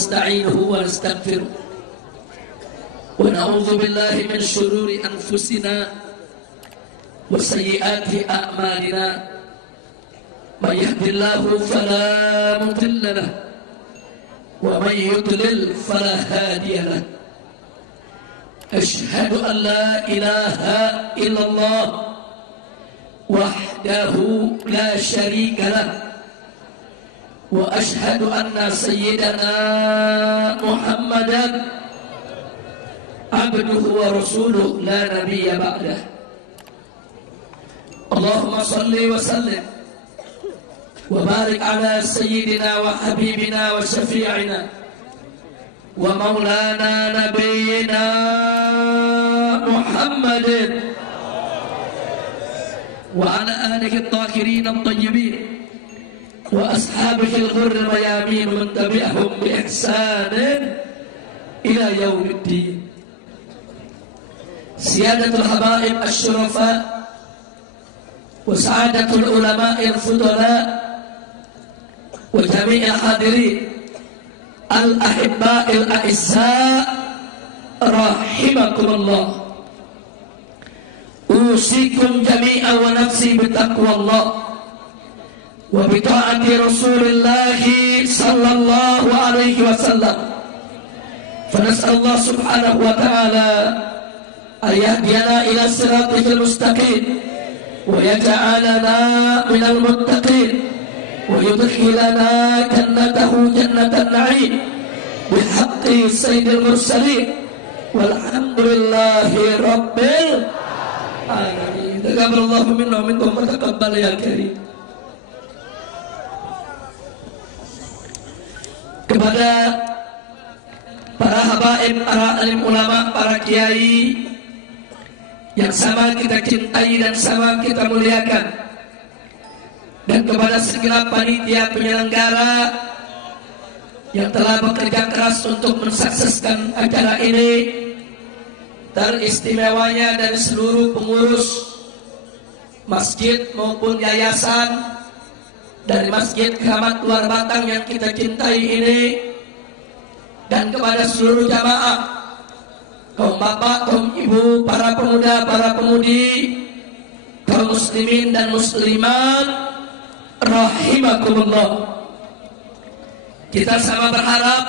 ونستعينه ونستغفره ونعوذ بالله من شرور أنفسنا وسيئات أعمالنا من يهد الله فلا مضل له ومن يضلل فلا هادي له أشهد أن لا إله إلا الله وحده لا شريك له وأشهد أن سيدنا محمدا عبده ورسوله لا نبي بعده اللهم صل وسلم وبارك على سيدنا وحبيبنا وشفيعنا ومولانا نبينا محمد وعلى آله الطاهرين الطيبين وأصحابه الغر الميامين ومن تبعهم بإحسان إلى يوم الدين. سيادة الحبائب الشرفاء وسعادة العلماء الفضلاء وجميع الحاضرين الأحباء الأعزاء رحمكم الله. أوصيكم جميعا ونفسي بتقوى الله وبطاعة رسول الله صلى الله عليه وسلم. فنسأل الله سبحانه وتعالى أن يهدينا إلى صراطه المستقيم ويجعلنا من المتقين ويدخلنا جنته جنة النعيم بحق سيد المرسلين والحمد لله رب العالمين. تقبل الله منا ومنكم وتقبل يا كريم. Kepada para habaib, para alim ulama, para kiai yang sama kita cintai dan sama kita muliakan, dan kepada segala panitia penyelenggara yang telah bekerja keras untuk mensukseskan acara ini, teristimewanya dari seluruh pengurus masjid maupun yayasan dari Masjid Keramat Luar Batang yang kita cintai ini, dan kepada seluruh jamaah, kaum bapak, kaum ibu, para pemuda, para pemudi, kaum muslimin dan muslimat rahimakumullah. Kita sama berharap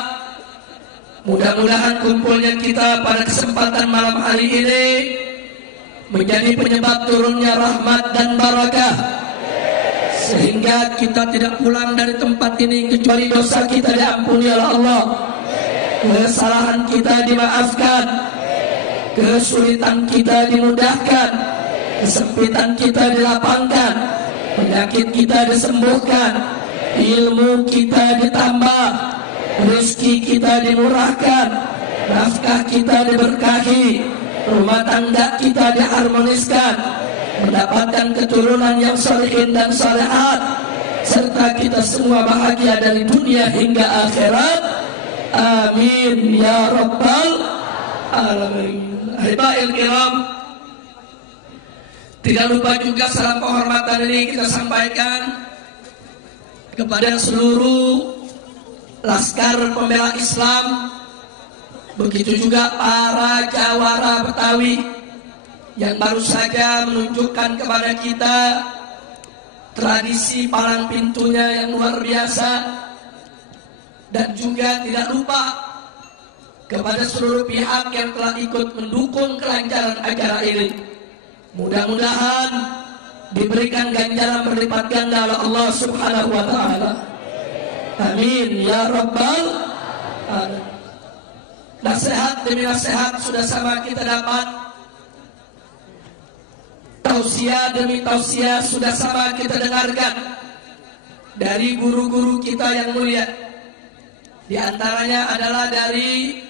mudah-mudahan kumpulnya kita pada kesempatan malam hari ini menjadi penyebab turunnya rahmat dan barakah, sehingga kita tidak pulang dari tempat ini kecuali dosa kita diampuni oleh Allah, kesalahan kita dimaafkan, kesulitan kita dimudahkan, kesempitan kita dilapangkan, penyakit kita disembuhkan, ilmu kita ditambah, rezeki kita dimurahkan, nafkah kita diberkahi, rumah tangga kita diharmoniskan, mendapatkan keturunan yang salihin dan salihat, serta kita semua bahagia dari dunia hingga akhirat. Amin ya rabbal alamin. Ahiba'il kiram, tidak lupa juga salam penghormatan ini kita sampaikan kepada seluruh laskar pembela Islam, begitu juga para jawara Betawi yang baru saja menunjukkan kepada kita tradisi palang pintunya yang luar biasa, dan juga tidak lupa kepada seluruh pihak yang telah ikut mendukung kelancaran acara ini. Mudah-mudahan diberikan ganjaran berlipat ganda oleh Allah Subhanahu wa taala. Amin ya rabbal alamin. Nasihat demi nasihat sudah sama kita dapat, tausiah demi tausiah sudah sama kita dengarkan dari guru-guru kita yang mulia. Di antaranya adalah dari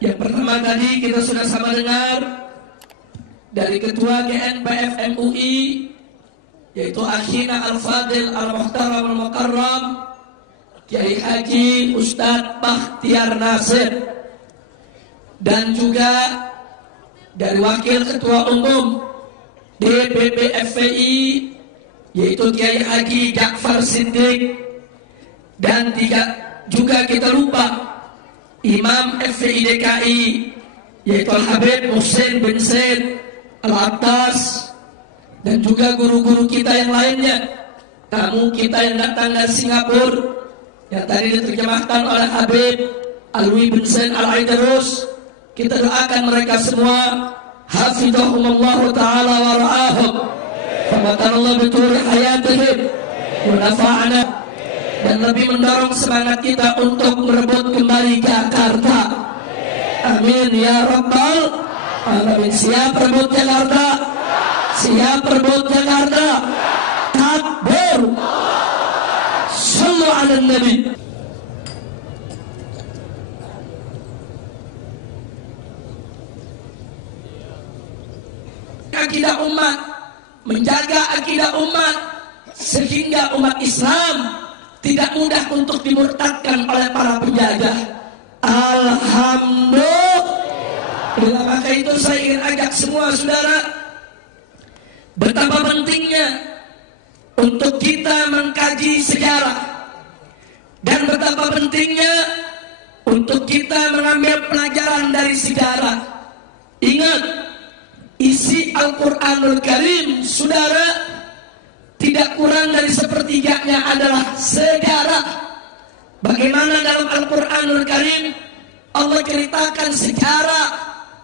yang pertama tadi kita sudah sama dengar dari Ketua GNPF MUI, yaitu Akhina Al-Fadil Al-Muhtaram Al-Mukarram Kiai Haji Ustadz Bakhtiar Nasir. dan juga dari Wakil Ketua Umum DPP FPI yaitu Kiai Haji Ja'far Siddiq, dan juga kita lupa Imam FPI DKI yaitu Al-Habib Muhsin bin Said Al-Attas, dan juga guru-guru kita yang lainnya, tamu kita yang datang dari Singapura yang tadi diterjemahkan oleh Habib Alwi bin Said Al-Aidarus. Kita doakan mereka semua hafizahumullah ta'ala wa ra'ahum wa batallahu bituri hayatihim wa nafa'ana, dan lebih mendorong semangat kita untuk merebut kembali Jakarta. Amin ya rabbal alamin. Siap rebut Jakarta? Siap rebut Jakarta? Takbir. Sallu ala nabi. Akidah umat, menjaga akidah umat sehingga umat Islam tidak mudah untuk dimurtadkan oleh para penjajah. Alhamdulillah. Maka itu saya ingin ajak semua saudara, betapa pentingnya untuk kita mengkaji sejarah, dan betapa pentingnya untuk kita mengambil pelajaran dari sejarah. Ingat, isi Al-Quranul Karim saudara tidak kurang dari sepertiganya adalah sejarah. Bagaimana dalam Al-Quranul Karim Allah ceritakan sejarah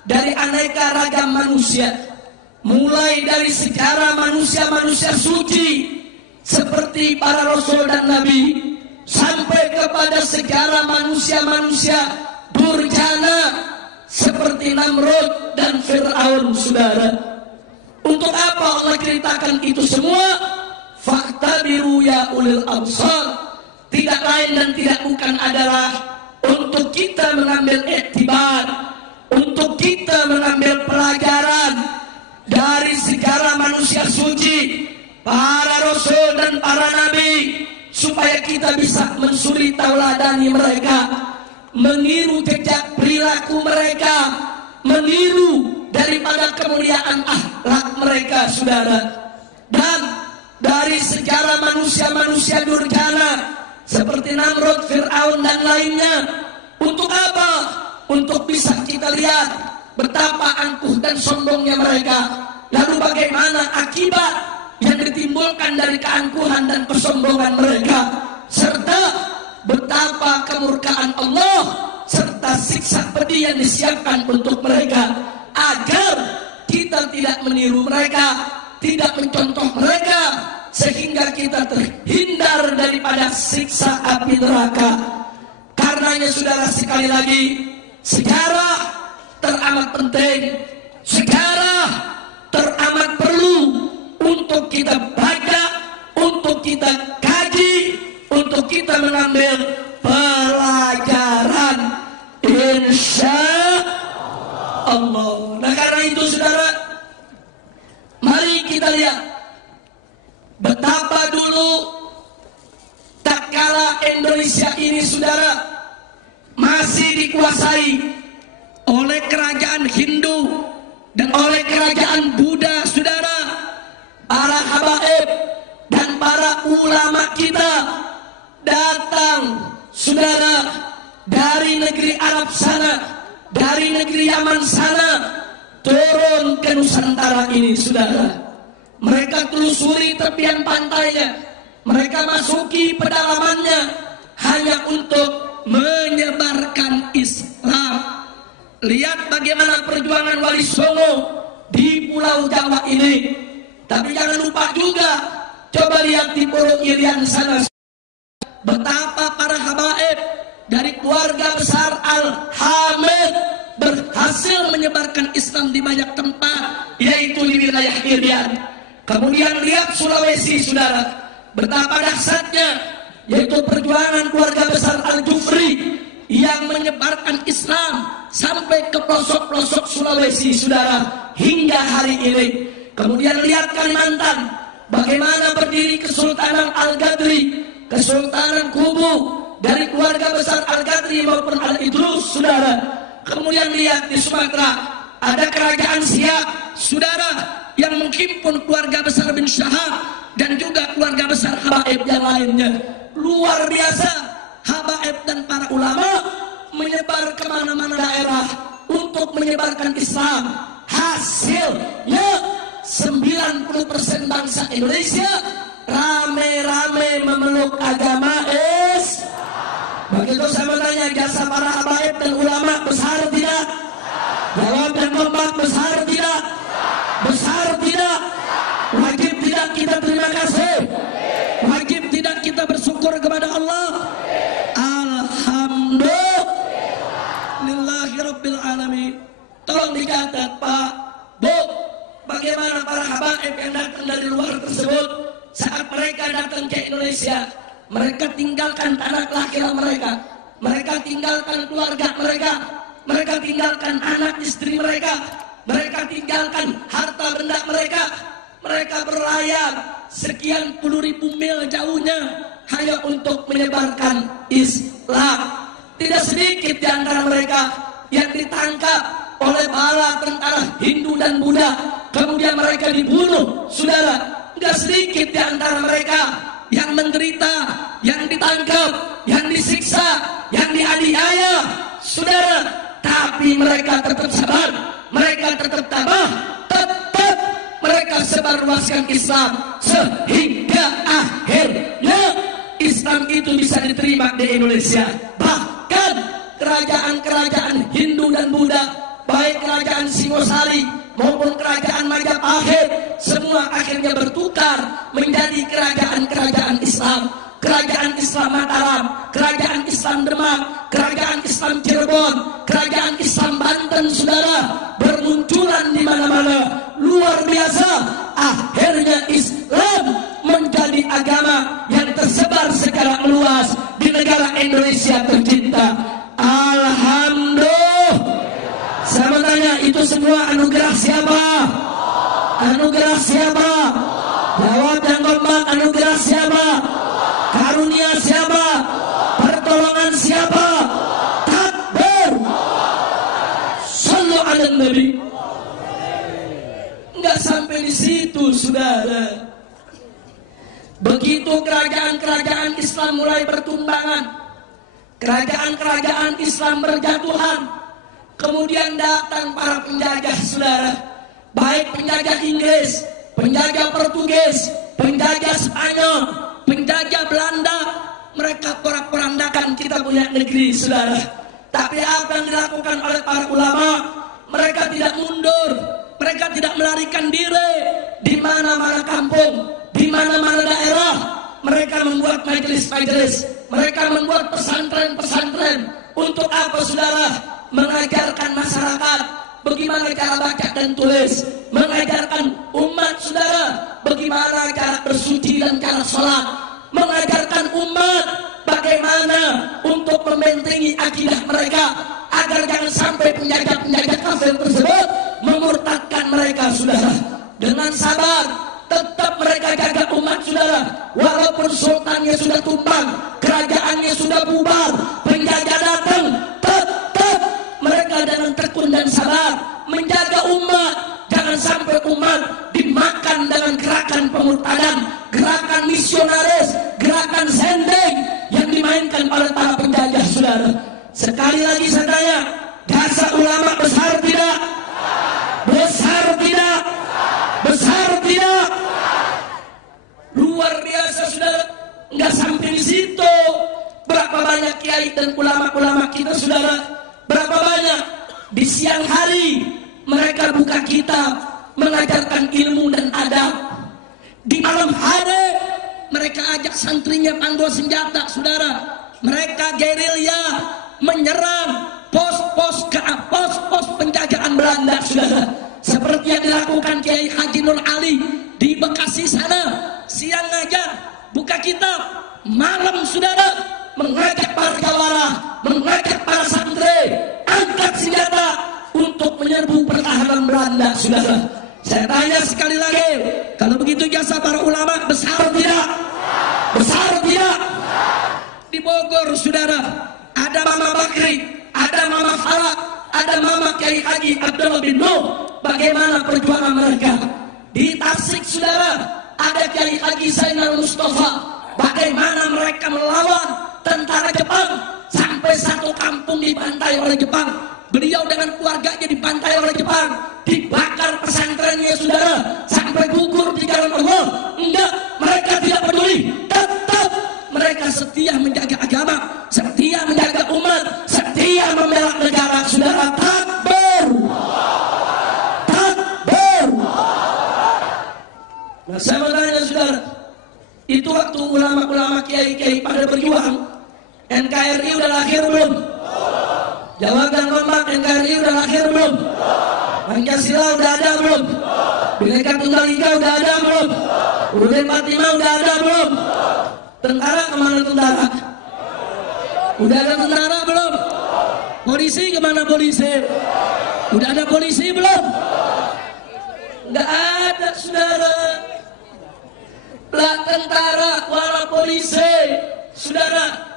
dari aneka ragam manusia, mulai dari sejarah manusia-manusia suci seperti para rasul dan nabi, sampai kepada sejarah manusia-manusia durjana seperti Namrud dan Fir'aun saudara. Untuk apa Allah ceritakan itu semua? Fa'tabiru ya ulil absar. Tidak lain dan tidak bukan adalah untuk kita mengambil iktibar, untuk kita mengambil pelajaran dari sejarah manusia suci, para rasul dan para nabi, supaya kita bisa mensuri tauladani mereka, meniru jejak perilaku mereka, meniru daripada kemuliaan akhlak mereka saudara. Dan dari sejarah manusia-manusia durjana seperti Namrud, Fir'aun dan lainnya, untuk apa? Untuk bisa kita lihat betapa angkuh dan sombongnya mereka, lalu bagaimana akibat yang ditimbulkan dari keangkuhan dan kesombongan mereka, serta betapa kemurkaan Allah serta siksa pedih yang disiapkan untuk mereka, agar kita tidak meniru mereka, tidak mencontoh mereka, sehingga kita terhindar daripada siksa api neraka. Karenanya saudara, sekali lagi, sejarah teramat penting, sejarah teramat perlu untuk kita baca, untuk kita kaji, untuk kita mengambil pelajaran, insya Allah. Nah karena itu saudara, mari kita lihat betapa dulu tatkala Indonesia ini saudara masih dikuasai oleh kerajaan Hindu dan oleh kerajaan Buddha saudara. Para habaib dan para ulama kita datang saudara dari negeri Arab sana, dari negeri Yaman sana, turun ke Nusantara ini saudara. Mereka telusuri tepian pantainya, mereka masuki pedalamannya hanya untuk menyebarkan Islam. Lihat bagaimana perjuangan Wali Songo di Pulau Jawa ini. Tapi jangan lupa juga, coba lihat di Pulau Irian sana, betapa para habaib dari keluarga besar Al-Hamid berhasil menyebarkan Islam di banyak tempat, yaitu di wilayah Irian. Kemudian lihat Sulawesi saudara, betapa dahsyatnya, yaitu perjuangan keluarga besar Al-Jufri yang menyebarkan Islam sampai ke pelosok-pelosok Sulawesi saudara hingga hari ini. Kemudian lihat Kalimantan, bagaimana berdiri Kesultanan Al-Gadri, Kesultanan Kubu dari keluarga besar Al-Gadri maupun Al-Idrus saudara. Kemudian lihat di Sumatera, ada kerajaan Siak, saudara, yang menghimpun keluarga besar bin Syahab dan juga keluarga besar habaib yang lainnya. Luar biasa, habaib dan para ulama menyebar kemana-mana daerah untuk menyebarkan Islam. Hasilnya 90% bangsa Indonesia rame-rame memeluk agama Islam. Begitu saya bertanya, jasa para habaib dan ulama besar tidak? Jawab dan kompak, besar tidak? Besar tidak? Wajib tidak kita terima kasih? Wajib tidak kita bersyukur kepada Allah? Alhamdulillahirabbil alamin. Tolong dicatat Pak, Bu, bagaimana para habaib yang datang dari luar tersebut saat mereka datang ke Indonesia, mereka tinggalkan tanah kelahiran mereka, mereka tinggalkan keluarga mereka, mereka tinggalkan anak istri mereka, mereka tinggalkan harta benda mereka, mereka berlayar sekian puluh ribu mil jauhnya hanya untuk menyebarkan Islam. Tidak sedikit di antara mereka yang ditangkap oleh bala tentara Hindu dan Buddha, kemudian mereka dibunuh, saudara. Tidak sedikit di antara mereka yang menderita, yang ditangkap, yang disiksa, yang dianiaya, saudara. Tapi mereka tetap sabar, mereka tetap tabah, tetap mereka sebarluaskan Islam sehingga akhirnya Islam itu bisa diterima di Indonesia. Bahkan kerajaan-kerajaan Hindu dan Buddha, baik kerajaan Singosari maupun kerajaan Majapahit, semua akhirnya bertukar menjadi kerajaan-kerajaan Islam. Kerajaan Islam Mataram, kerajaan Islam Demak, kerajaan Islam Cirebon, kerajaan Islam Banten, saudara, bermunculan di mana-mana. Luar biasa. Akhirnya Islam menjadi agama yang tersebar secara luas di negara Indonesia tercinta. Alhamdulillah. Saya bertanya, itu semua anugerah siapa? Anugerah siapa? Jawab yang kompak, anugerah siapa? Karunia siapa? Pertolongan siapa? Takbir. Sallu ala Nabi. Enggak sampai di situ, saudara. Begitu kerajaan-kerajaan Islam mulai bertumbangan, kerajaan-kerajaan Islam berjatuhan, kemudian datang para penjajah, saudara. Baik penjajah Inggris, penjajah Portugis, penjajah Spanyol, penjajah Belanda, mereka porak-porandakan kita punya negeri, saudara. Tapi apa yang dilakukan oleh para ulama? Mereka tidak mundur, mereka tidak melarikan diri. Di mana-mana kampung, di mana-mana daerah, mereka membuat majelis-majelis, mereka membuat pesantren-pesantren. Untuk apa, saudara? Mengajarkan masyarakat bagaimana cara baca dan tulis, mengajarkan umat, saudara, bagaimana cara bersuci dan cara sholat, mengajarkan umat bagaimana untuk membentengi akidah mereka agar jangan sampai penjajah-penjajah kafir tersebut memurtadkan mereka, saudara. Dengan sabar tetap mereka jaga umat, saudara. Walaupun sultannya sudah tumbang, kerajaannya sudah bubar, penjajah datang, tetap mereka dengan tekun dan sabar menjaga umat. Jangan sampai umat dimakan dengan gerakan pemurtadan, gerakan misionaris, gerakan sending yang dimainkan oleh para penjajah, saudara. Sekali lagi saya tanya, jasa ulama besar tidak? Besar tidak? Besar tidak? Luar biasa, saudara. Enggak sampai di situ. Berapa banyak kiai dan ulama-ulama kita, saudara? Berapa banyak di siang hari mereka buka kitab, mengajarkan ilmu dan adab. Di malam hari mereka ajak santrinya panggul senjata, saudara. Mereka gerilya menyerang pos-pos penjajahan Belanda, saudara. Seperti yang dilakukan Kiai Haji Nur Ali di Bekasi sana. Siang ngajar, buka kitab, malam, saudara, mengajak para jawara, mengajak para santri angkat senjata untuk menyerbu pertahanan Belanda, saudara. Saya tanya sekali lagi, kalau begitu jasa para ulama besar tidak? Besar tidak? Di Bogor, saudara, ada Mama Bakri, ada Mama Farah, Kiai Haji Abdullah bin Nuh, bagaimana perjuangan mereka. Di Tasik saudara, ada Kiai Haji Zainal Mustafa, bagaimana mereka melawan tentara Jepang, sampai satu kampung dibantai oleh Jepang. Beliau dengan keluarganya dibantai oleh Jepang, dibakar pesantrennya saudara, sampai gugur di jalan Allah. Enggak, mereka tidak peduli, tetap mereka setia menjaga agama, setia menjaga umat, setia membela negara saudara. Takbir, takbir. Nah, saya mau tanya saudara, itu waktu ulama-ulama kiai-kiai pada berjuang, NKRI udah lahir belum? Jawab dan kompak, NKRI udah lahir belum? Pancasila udah ada belum? Bhinneka Tunggal Ika udah ada belum? UUD 45 udah ada belum? Tentara kemana tentara? Udah ada tentara belum? Polisi kemana polisi? Udah ada polisi belum? Nggak ada saudara. Lah tentara wala polisi saudara.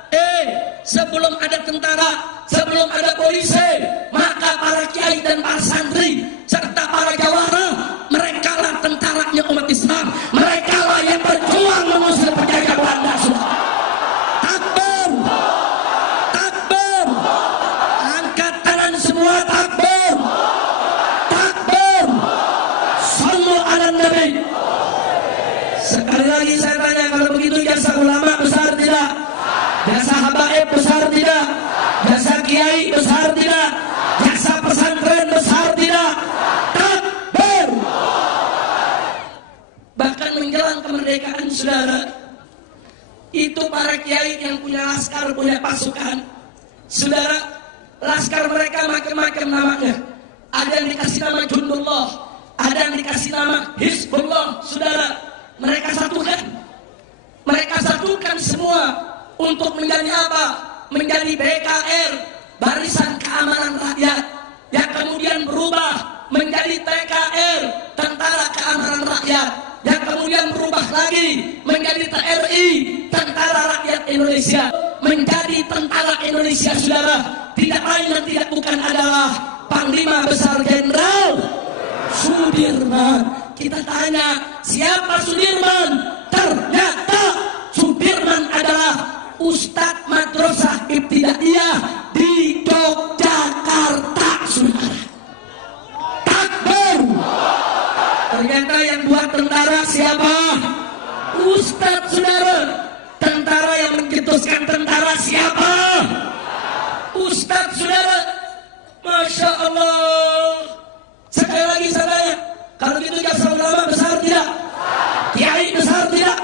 Sebelum ada tentara, sebelum ada polisi, maka para kiai dan para santri serta para jawara, mereka lah tentaranya umat Islam. Mereka lah yang berjuang mengusir penjajah Belanda. Takbir, takbir, angkat tangan semua, takbir, takbir, sallu ala nabi. Sekali lagi saya tanya, kalau begitu jasa ulama besar tidak? Jasa habaib besar tidak? Jasa kiai besar tidak? Jasa pesantren besar tidak? Takbir. Bahkan menjelang kemerdekaan saudara, itu para kiai yang punya laskar, punya pasukan saudara, laskar mereka macam-macam namanya. Ada yang dikasih nama Jundullah, ada yang dikasih nama Hizbullah saudara. Mereka satukan semua untuk menjadi apa? Menjadi BKR, Barisan Keamanan Rakyat, yang kemudian berubah menjadi TKR, Tentara Keamanan Rakyat, yang kemudian berubah lagi menjadi TRI, Tentara Rakyat Indonesia, menjadi Tentara Indonesia saudara. Tidak lain dan tidak bukan adalah Panglima Besar Jenderal Sudirman. Kita tanya, siapa Sudirman? Ternyata Sudirman adalah Ustadz Madrasah Ibtidaiyah di Yogyakarta saudara. Takbir. Ternyata yang buat tentara siapa? Ustadz saudara. Tentara yang mencetuskan tentara siapa? Ustadz saudara. Masya Allah. Sekali lagi saya tanya, kalau gitu jasa ulama besar tidak? Kiai besar tidak?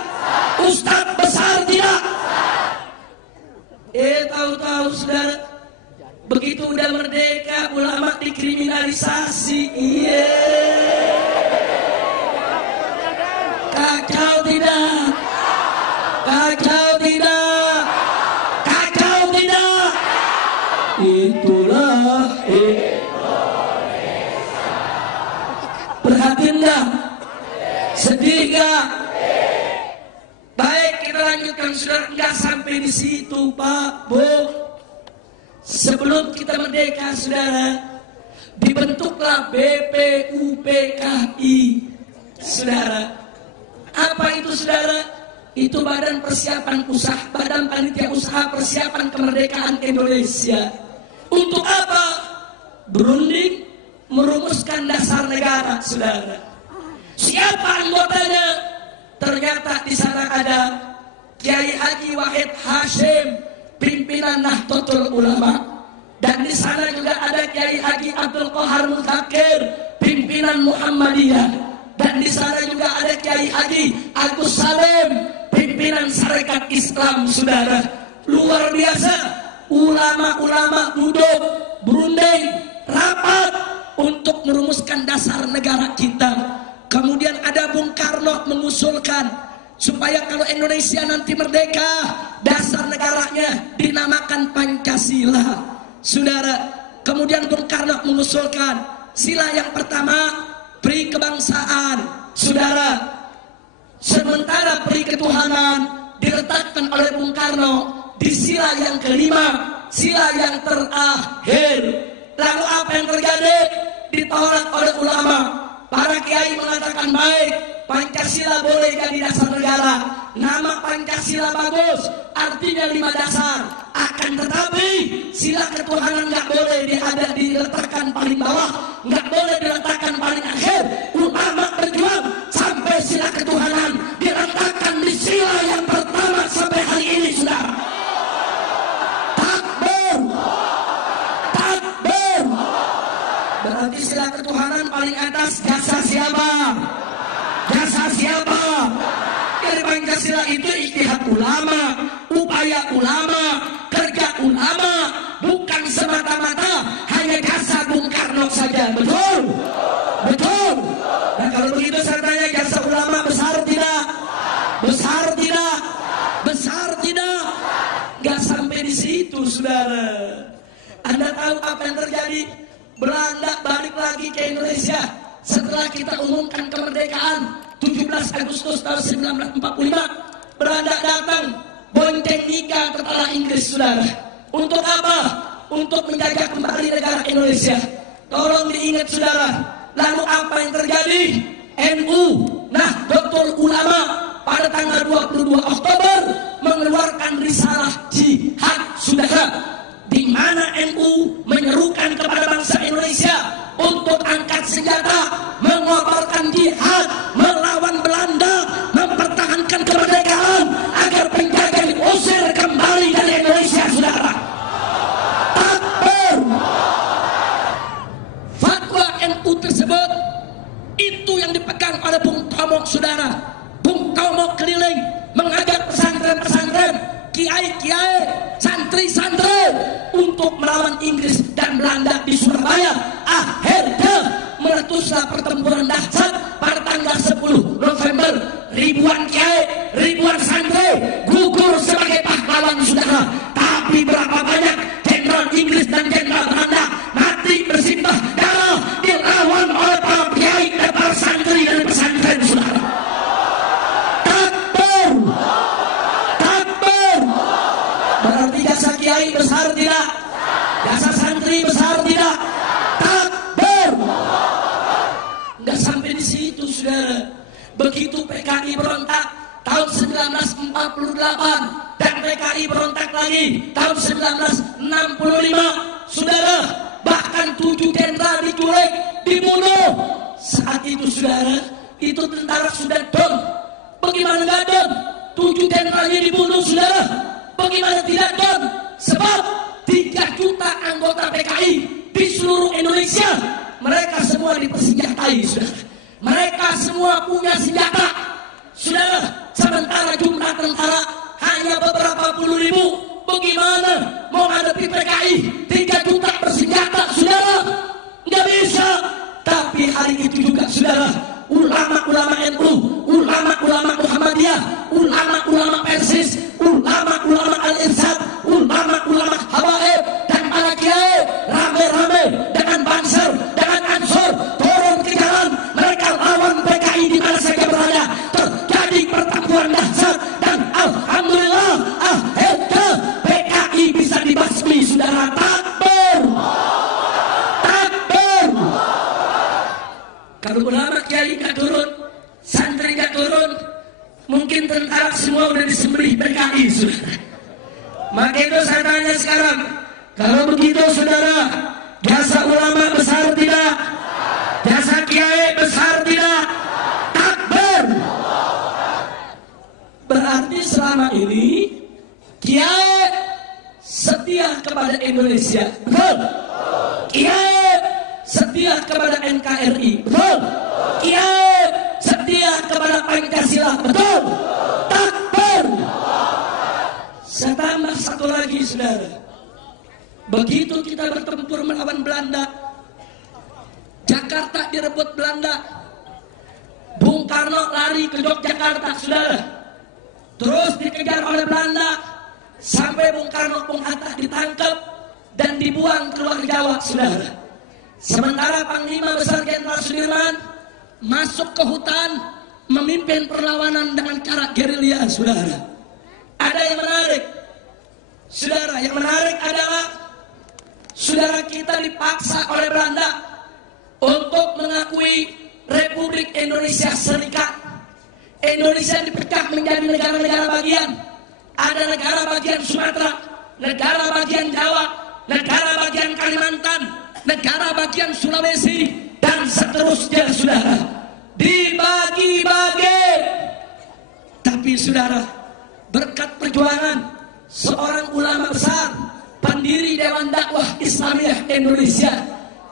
Ustadz besar tidak? Tahu-tahu saudara, begitu udah merdeka ulama dikriminalisasi. Iya. Kacau tidak? Kacau tidak? Kacau tidak? Itulah Indonesia. Perhatiin nggak? Sedih nggak? Baik, kita lanjutkan saudara. Nggak sampai di situ Pak Bu. Sebelum kita merdeka saudara, dibentuklah BPUPKI saudara. Apa itu saudara? Itu Badan Persiapan Usaha, Badan Panitia Usaha Persiapan Kemerdekaan Indonesia. Untuk apa? Berunding merumuskan dasar negara saudara. Siapa anggotanya? Ternyata di sana ada Kiai Haji Wahid Hashim, pimpinan Nahdlatul Ulama, dan di sana juga ada Kiai Haji Abdul Qahar Mudzakir, pimpinan Muhammadiyah, dan di sana juga ada Kiai Haji Agus Salim, pimpinan Sarekat Islam saudara. Luar biasa, ulama-ulama duduk berunding rapat untuk merumuskan dasar negara kita. Kemudian ada Bung Karno mengusulkan supaya kalau Indonesia nanti merdeka, dasar negaranya dinamakan Pancasila saudara. Kemudian Bung Karno mengusulkan sila yang pertama pri kebangsaan saudara, sementara pri ketuhanan diletakkan oleh Bung Karno di sila yang kelima, sila yang terakhir. Lalu apa yang terjadi? Ditolak oleh ulama. Para kiai mengatakan baik, Pancasila boleh jadi dasar negara. Nama Pancasila bagus, artinya 5 dasar. Akan tetapi sila ketuhanan nggak boleh diletakkan paling bawah, nggak boleh diletakkan paling akhir. Ulama berjuang sampai sila ketuhanan diletakkan di sila yang pertama sampai hari ini, saudara. Takbir, takbir. Berarti sila ketuhanan paling atas. Jasa siapa? Jasa siapa? Dari Pancasila itu ijtihad ulama, upaya ulama, kerja ulama, bukan semata-mata hanya jasa Bung Karno saja. Betul? Betul? Nah kalau begitu saya tanya, jasa ulama besar tidak? Besar tidak? Besar tidak? Gak sampai di situ, saudara. Anda tahu apa yang terjadi? Belanda balik lagi ke Indonesia setelah kita umumkan kemerdekaan 17 Agustus tahun 1945. Belanda datang bonceng nikah kepala Inggris, saudara. Untuk apa? Untuk menjaga kembali negara Indonesia. Tolong diingat, saudara. Lalu apa yang terjadi? NU, Nahdlatul Ulama, pada tanggal 22 Oktober mengeluarkan risalah jihad, saudara, di mana NU menyerukan kepada bangsa Indonesia untuk angkat senjata, mengobarkan jihad melawan Belanda, mempertahankan kemerdekaan agar penjajah diusir kembali dari Indonesia, saudara. Takbir. Fatwa NU tersebut itu yang dipegang oleh Bung Tomo, saudara. Bung Tomo keliling mengajak pesantren-pesantren, kiai-kiai, santri-santri untuk melawan Inggris dan Belanda di Surabaya. Akhirnya meletuslah pertempuran dahsyat pada tanggal 10 November. Ribuan kiai, ribuan santri gugur sebagai pahlawan, saudara. Tapi berapa banyak jenderal Inggris dan jenderal Belanda mati bersimbah darah dilawan oleh para kiai dan para santri dari pesantren, saudara. Takbir, takbir. Berarti jasa kiai besar tidak? Jasa santri besar tidak? Takbir. Nggak sampai di situ, saudara. Begitu PKI berontak tahun 1948 dan PKI berontak lagi tahun 1965, saudara, bahkan 7 jenderal diculik, dibunuh. Saat itu, saudara, itu tentara sudah down. Bagaimana nggak down? 7 jenderalnya dibunuh, saudara. Bagaimana tidak down? Sebab 3 juta anggota PKI di seluruh Indonesia, mereka semua dipersenjatai, saudara. Mereka semua punya senjata, saudara. Sementara jumlah tentara hanya beberapa puluh ribu. Bagaimana mau hadapi PKI 3 juta bersenjata, saudara? Nggak bisa. Tapi hari itu juga, saudara, ulama-ulama NU, ulama-ulama Muhammadiyah, ulama-ulama Persis, ulama-ulama Al-Irsyad, ulama-ulama Habaib, dan para kiai rame-rame dengan Banser, dengan Ansor turun ke jalan. Mereka lawan PKI di mana saja berada. Terjadi pertempuran dahsyat dan alhamdulillah akhirnya PKI bisa dibasmi, saudara. Takbir, takbir. Kalau ulama kiai nggak turun, santri nggak turun, mungkin tentara semua udah disembelih PKI, saudara. Maka itu saya tanya sekarang, kalau begitu, saudara, jasa ulama besar tidak? Jasa kiai besar tidak? Takbir. Berarti selama ini kiai setia kepada Indonesia, betul? Kiai setia kepada NKRI, betul? Kiai setia kepada Pancasila, betul? Takbir. Saya tambah satu lagi, saudara. Begitu kita bertempur melawan Belanda, Jakarta direbut Belanda, Bung Karno lari ke Yogyakarta, saudara. Terus dikejar oleh Belanda sampai Bung Karno, Bung Hatta ditangkap dan dibuang ke luar Jawa, saudara. Sementara Panglima Besar Jenderal Sudirman masuk ke hutan memimpin perlawanan dengan cara gerilya, saudara. Ada yang menarik, saudara. Yang menarik adalah, saudara, saudara kita dipaksa oleh Belanda untuk mengakui Republik Indonesia Serikat. Indonesia dipecah menjadi negara-negara bagian. Ada negara bagian Sumatera, negara bagian Jawa, negara bagian Kalimantan, negara bagian Sulawesi, dan seterusnya, saudara. Dibagi-bagi. Tapi saudara, berkat perjuangan seorang ulama besar, pendiri Dewan Dakwah Islamiyah Indonesia,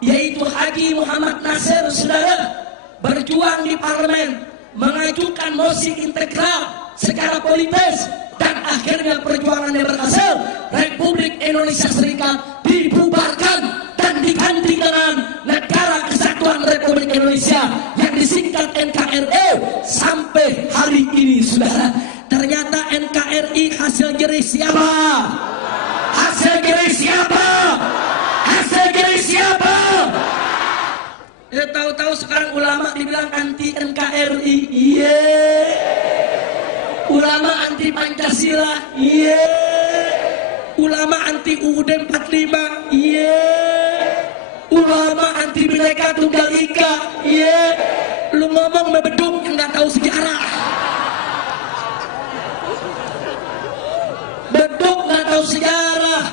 yaitu Haji Muhammad Nasir, saudara, berjuang di parlemen, mengajukan mosi integral secara politis, dan akhirnya perjuangannya berhasil. Republik Indonesia Serikat dibubarkan dan diganti dengan Negara Kesatuan Republik Indonesia yang disingkat NKRI. Sampai hari ini, saudara, ternyata NKRI hasil jerih siapa? Hasil jerih siapa? Hasil jerih siapa? Ya, tahu-tahu sekarang ulama dibilang anti NKRI. Iya. Ulama anti Pancasila. Iya. Ulama anti UUD 45. Iya. Ulama anti Bhinneka Tunggal Ika. Iya. Lu ngomong beduk yang nggak tahu sejarah. Beduk nggak tahu sejarah.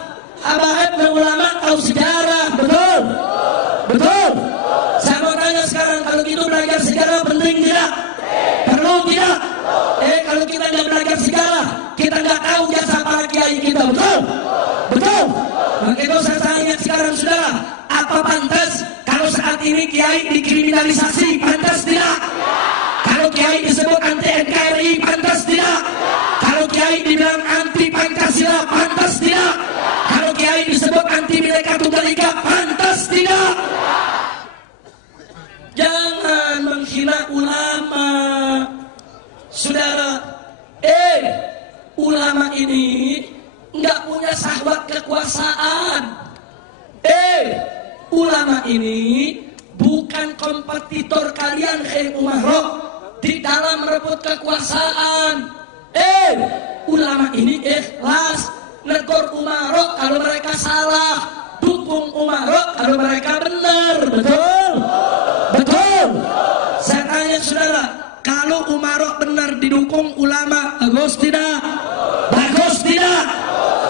Abahab dan ulama tahu sejarah. Betul. Betul. Saya mau tanya sekarang, kalau gitu belajar sejarah penting tidak? Perlu tidak? Kalau kita nggak belajar sejarah, kita nggak tahu jasa para kiai kita. Betul? Betul. Maka itu saya tanya sekarang, saudara, apa pantas kalau saat ini kiai dikriminalisasi? Pantas tidak? Kalau kiai disebut anti NKRI, pantas tidak? Kalau kiai dibilang anti Pancasila, pantas tidak? Kalau kiai disebut anti Bhinneka Tunggal Ika, pantas tidak? Jangan menghina ulama, saudara. Ulama ini nggak punya syahwat kekuasaan. Ulama ini bukan kompetitor kalian, umarok, di dalam merebut kekuasaan. Ulama ini ikhlas, negor umarok kalau mereka salah, dukung umarok kalau mereka benar. Betul? Betul. Saya tanya saudara, kalau umarok benar didukung ulama, bagus tidak? Bagus tidak?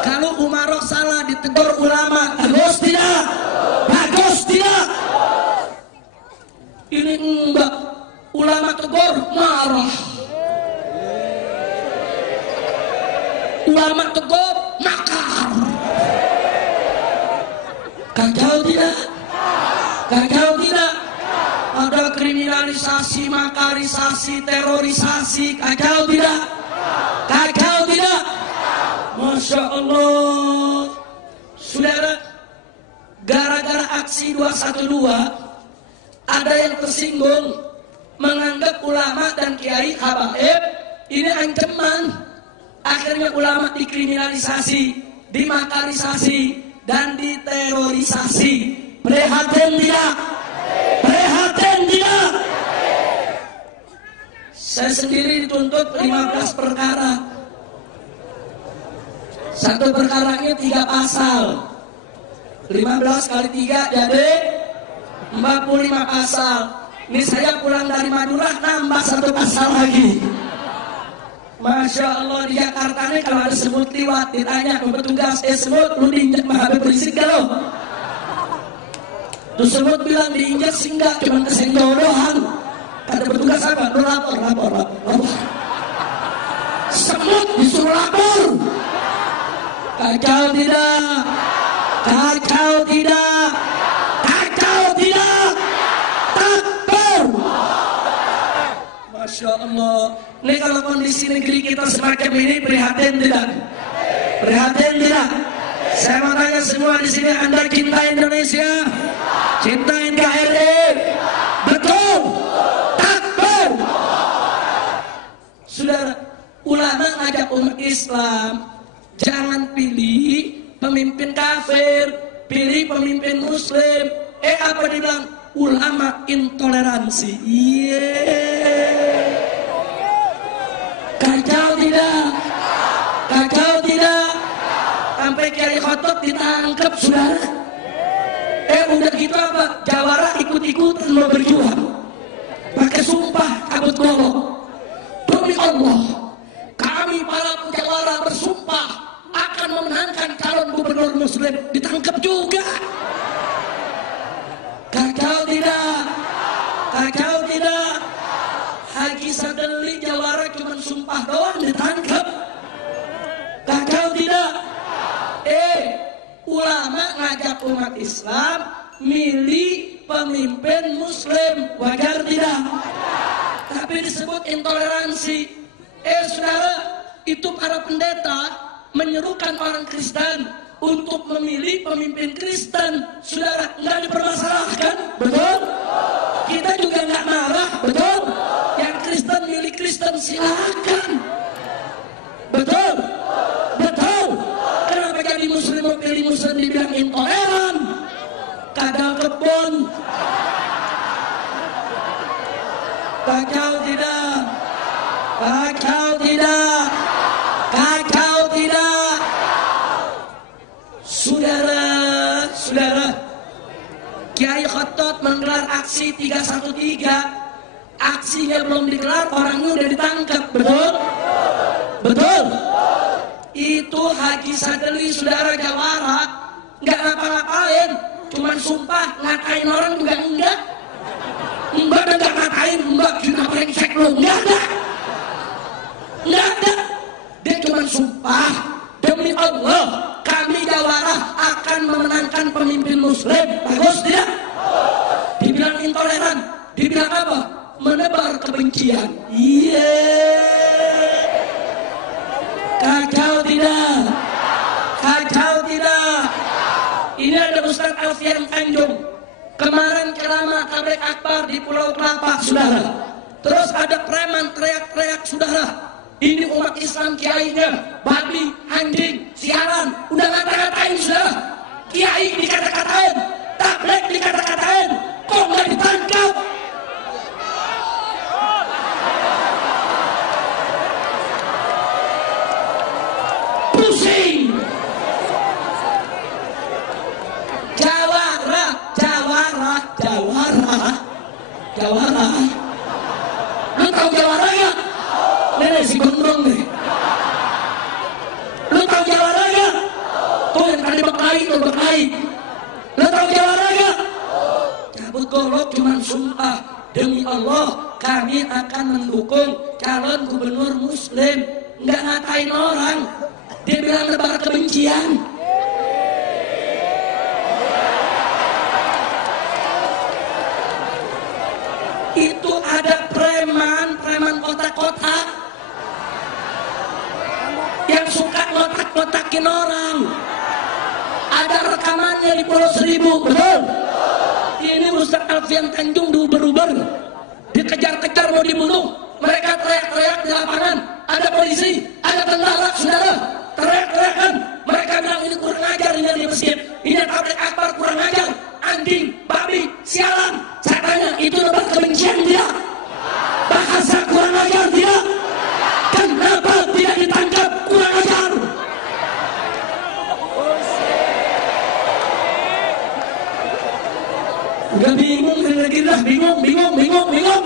Kalau umarok salah ditegur ulama, bagus tidak? Bagus tidak? Ini enggak, ulama tegur marah, ulama tegur makar. Kacau tidak? Kacau tidak? Ada kriminalisasi, makarisasi, terorisasi. Kacau tidak? Kacau tidak? Masya Allah. Saudara, gara-gara aksi 212, ada yang tersinggung, menganggap ulama dan kiai habaib ini ancaman. Akhirnya ulama dikriminalisasi, dimakarisasi, dan diterorisasi. Prihatin tidak? Prihatin tidak? Saya sendiri dituntut 15 perkara. Satu perkaranya 3 pasal. 15 kali 3 jadi 45 pasal. Ini saya pulang dari Madura nambah 1 pasal lagi. Masya Allah, di Jakarta nih kalau ada semut liwat ditanya sama petugas, semut lu diinjak mah habis berisik gak lo? Terus semut bilang diinjak sih enggak, cuma kesenggol doang. Kata petugas apa? Lu lapor. Semut disuruh lapor. Kacau tidak? Kacau tidak? Kacau tidak? Takbir. Masya Allah. Ini kalau kondisi negeri kita semacam ini, prihatin tidak? Prihatin tidak? Saya mau tanya semua di sini, Anda cinta Indonesia? Cinta NKRI? Betul? Takbir. Saudara, ulama ngajak umat Islam, jangan pilih pemimpin kafir, pilih pemimpin muslim. Apa dibilang? Ulama intoleransi. Kacau tidak? Kacau tidak? Sampai Kiai Khotob ditangkap, saudara. udah gitu apa? Jawara ikut-ikutan mau berjuang. Pakai sumpah kabut golok. Demi Allah, kami para jawara bersumpah akan memenangkan calon gubernur muslim. Ditangkap juga. Kacau tidak? Kacau tidak? Haji Sadali jawara cuma sumpah doang ditangkap. Kacau tidak? Ulama ngajak umat Islam milih pemimpin muslim, wajar tidak? Tapi disebut intoleransi. Saudara, itu para pendeta menyerukan orang Kristen untuk memilih pemimpin Kristen. Saudara, nggak dipermasalahkan, betul? Kita juga nggak marah, betul? Yang Kristen milih Kristen, silakan, betul? Betul? Kenapa jadi muslim mau pilih muslim dibilang intoleran? Kadal kebun. Kacau tidak? Kacau tidak? Kacau tidak? Saudara, Kiai Khotot menggelar aksi 313. Aksinya belum digelar, orangnya udah ditangkap, betul? Betul? Itu Haji Sadali, saudara jawara, nggak ngapa-ngapain, cuman sumpah ngatain orang juga enggak. Enggak ada, nggak ngatain, enggak, kita brengsek lu, enggak ada. Enggak ada. Dia cuman sumpah, demi Allah, kami jawara akan memenangkan pemimpin muslim. Bagus tidak? Dibilang intoleran, dibilang apa? Menebar kebencian. Iya. Kacau tidak? Kacau tidak? Ini ada Ustaz Alfian Tanjung. Kemarin ceramah tabligh akbar di Pulau Kelapa, saudara. Terus ada preman teriak-teriak, saudara. Ini umat Islam kiainya, babi, anjing, siaran. Udah ngata-ngatain, saudara. Kiai dikata-katain, tabligh dikata-katain. Kok nggak ditangkap? Pusing. Jawara. Lu tahu jawara nggak? Nenek si gondrong nih. Lu tahu jawara nggak? Tuh yang tadi berkelahi, tuh berkelahi. Lu tahu jawara nggak? Cabut golok cuman sumpah, demi Allah kami akan mendukung calon gubernur muslim. Nggak ngatain orang. Dia bilang nebar kebencian. Itu ada preman kotak-kotak yang suka kotak-kotakin orang. Ada rekamannya di Pulau Seribu, betul? Ini Ustaz Alfian Tanjung diuber-uber, dikejar-kejar mau dibunuh. Mereka teriak-teriak di lapangan. Ada polisi, ada tentara, saudara. Teriak-teriakan. Mereka bilang ini kurang ajar, ini di masjid. Ini tabligh akbar kurang ajar. Anjing, babi, sialan. Saya tanya, itu nebar kebencian dia? Bahasa kurang ajar dia? Kenapa tidak ditangkap? Kurang ajar. Udah bingung, bingung.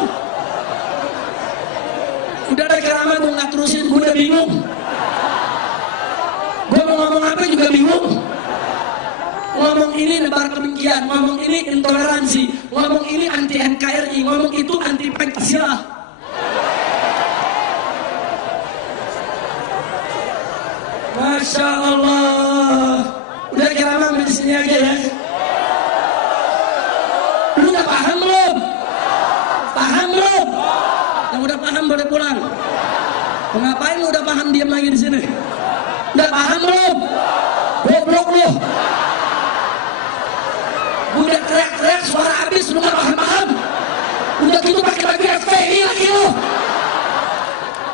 Udah dari ceramah gue nggak terusin, gue udah bingung. Gue mau ngomong apa juga bingung. Ngomong ini nebar kebencian, ngomong ini intoleransi, ngomong ini anti NKRI, ngomong itu anti Pancasila. Masya Allah. Udah ceramah di sini aja ya. Lu udah paham belum? Paham belum? Yang udah paham boleh pulang. Ngapain lu udah paham diam lagi di sini? Udah paham belum? Goblok lu. Udah teriak-teriak suara habis lu gak paham-paham. Udah gitu pakai baju FPI lagi lu.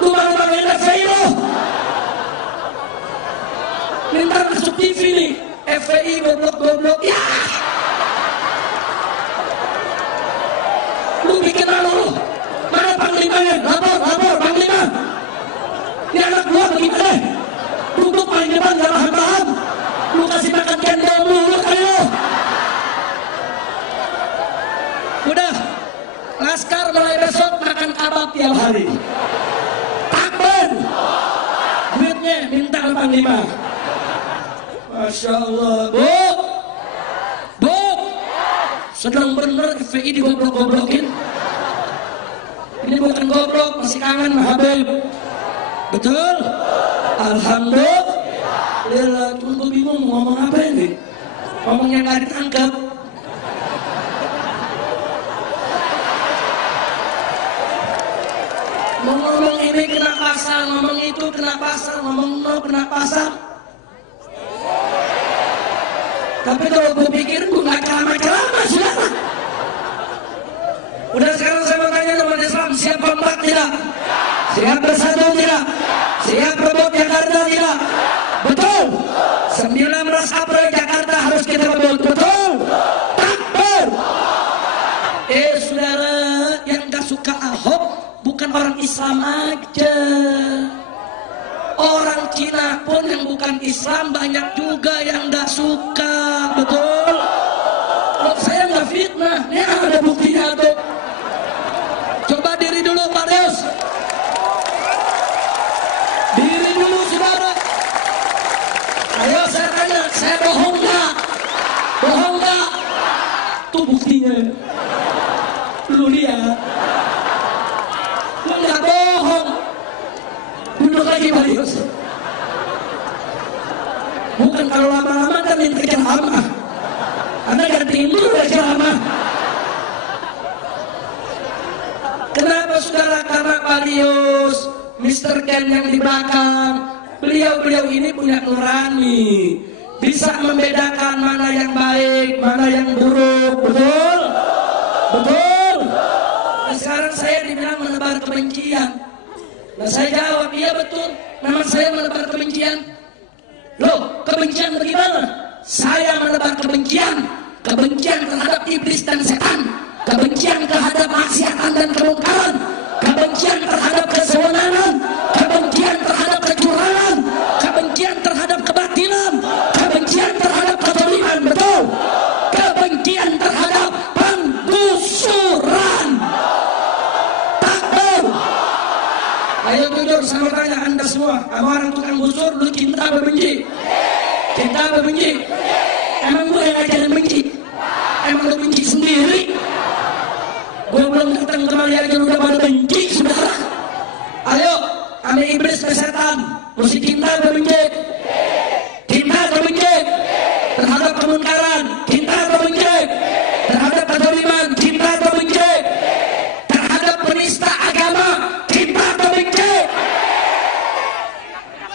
Lu malu-maluin FPI lu. Minta masuk TV nih. FPI goblok-goblok. Ya. Lu bikin malu lu. Mana panglimanya? Lapor panglima. Ini anak gua bagaimana? Duduk paling depan gak paham-paham. Lu kasih makan cendol lu kali lu. tiap hari. Takbir. Duitnya minta ke Panglima. Masya Allah. Bu, sedang bener FPI digoblok-goblokin. Ini bukan goblok, masih kangen sama Habib. Betul? Alhamdulillah. Cuma gue bingung mau ngomong apa ini. Ngomong yang gak ditangkap. Ngomong ini kena pasal, ngomong itu kena pasal, ngomong no kena pasal. Tapi kalau gue pikir gue gak ceramah sudah. Udah sekarang saya mau tanya umat Islam, siap kompak tidak? Siap bersatu tidak? Siap rebut Jakarta tidak? Betul. 19 April Jakarta harus kita rebut. Betul. Takbir. Saudara yang gak suka Ahok bukan orang Islam aja. Orang Cina pun yang bukan Islam banyak juga yang gak suka. Betul. Kalau saya gak fitnah, ini ada buktinya tuh. Coba diri dulu Pak Deus. Diri dulu saudara. Ayo saya tanya, saya bohong gak? Bohong gak? Tuh buktinya. Lu lihat. Lu gak bohong. Duduk lagi Pak Deus. Bukan kalau lama-lama kan minta ceramah. Anda gantiin dulu ya ceramah. Kenapa saudara? Karena Pak Lius, Mr. Ken yang di belakang, beliau ini punya nurani, bisa membedakan mana yang baik, mana yang buruk. Betul? Betul? Nah, sekarang saya dibilang menebar kebencian. Nah saya jawab, iya betul, memang saya menebar kebencian. Loh, kebencian bagaimana? Saya menebar kebencian terhadap iblis dan setan, kebencian terhadap maksiatan dan kemungkaran, kebencian terhadap kesewenangan, kebencian terhadap kecurangan, kebencian terhadap kebatilan, kebencian terhadap kezaliman. Betul? Kebencian terhadap penggusuran. Takbir. Ayo jujur sama tanya Anda semua, sama orang tukang gusur, lu cinta apa benci? Cinta apa benci? Emang gue yang ngajarin benci? Emang lu benci sendiri? Gue belum datang kemari aja udah pada benci saudara. Ayo, ame iblis ke setan, mesti cinta atau benci? Cinta atau benci? Terhadap kemungkaran, cinta atau benci? Terhadap kezaliman, cinta atau benci? Terhadap penista agama, cinta atau benci?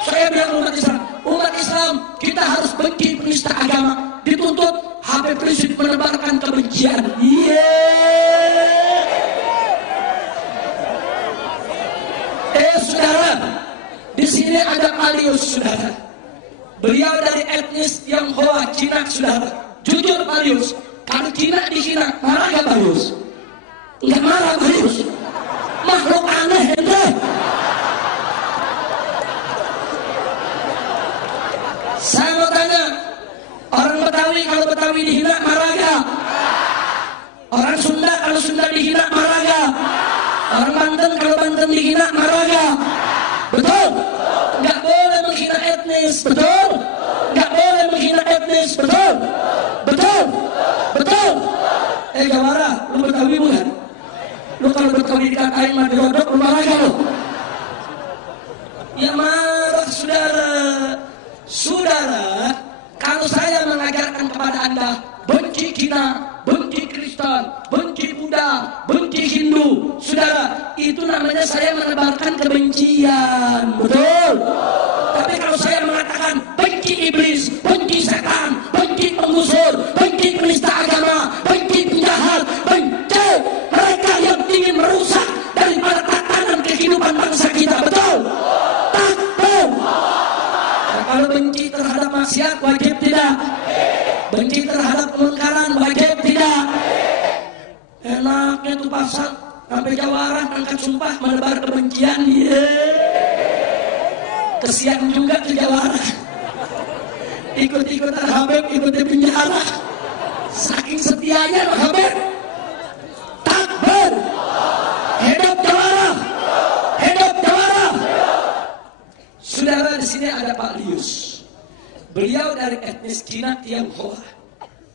Saya bilang umat Islam kita harus benci penista agama. Dituntut Habib Rizik menebarkan kebencian. Saudara, di sini ada Pak Lius, saudara. Beliau dari etnis yang Hoa, Cina, saudara. Jujur Pak Lius, kalau Cina di Cina, marah gak Pak Lius? Enggak marah Pak Lius. Makhluk aneh ente. Saya mau tanya, orang Betawi kalau Betawi dihina marah gak? Orang Sunda kalau Sunda dihina marah gak? Orang Banten kalau Banten dihina marah gak? Betul? Gak boleh menghina etnis. Betul? Gak boleh menghina etnis. Betul? Betul? Betul? Jawara, lu Betawi bukan? Lu kalau Betawi dikatain mah dirodok, lu marah gak lu? Ya marah saudara. Saudara, kalau saya mengajarkan kepada Anda benci Cina, benci Kristen, benci Buddha, benci Hindu, saudara, itu namanya saya menebarkan kebencian. Betul? Tapi kalau saya mengatakan benci iblis, benci setan, benci penggusur, benci penista agama, benci penjahat, benci mereka yang ingin merusak daripada tatanan kehidupan bangsa kita. Betul? Takbir. Kalau benci terhadap maksiat wajib tidak? Benci terhadap kemungkaran wajib tidak? Enaknya tuh pasang sampai Jawara angkat sumpah menebar kebencian. Kesian juga ke Jawara. Ikut-ikutan Habib, ikut di penjara. Saking setianya Habib. Takbir. Hidup Jawara. Beliau dari etnis Cina Tionghoa.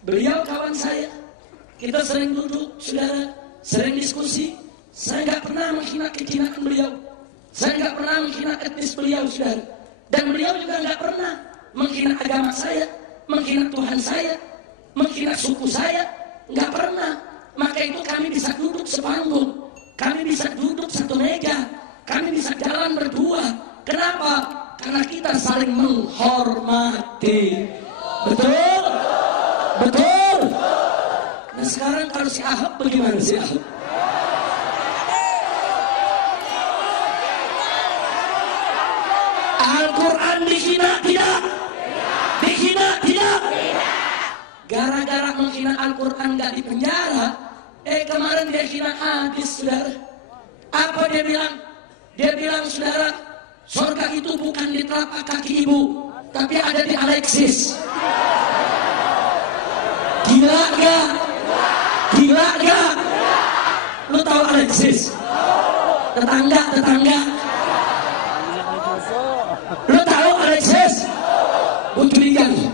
Beliau kawan saya. Kita sering duduk, saudara, sering diskusi. Saya nggak pernah menghina kecinaan beliau. Saya nggak pernah menghina etnis beliau, saudara. Dan beliau juga nggak pernah menghina agama saya, menghina Tuhan saya, menghina suku saya. Nggak pernah. Maka itu kami bisa duduk sepanggung. Kami bisa duduk satu meja. Kami bisa jalan berdua. Kenapa? Karena kita saling menghormati. Betul? Betul? Nah sekarang kalau si Ahok bagaimana si Ahok? Al-Quran dihina tidak? Dihina tidak? Gara-gara menghina Al-Quran gak dipenjara. Kemarin dia hina hadis, saudara. Apa dia bilang? Dia bilang, saudara, surga itu bukan di telapak kaki ibu, tapi ada di Alexis. Gila gak? Gila gak? Lu tahu Alexis? Tetangga. Lu tahu Alexis? Lu curiga nih.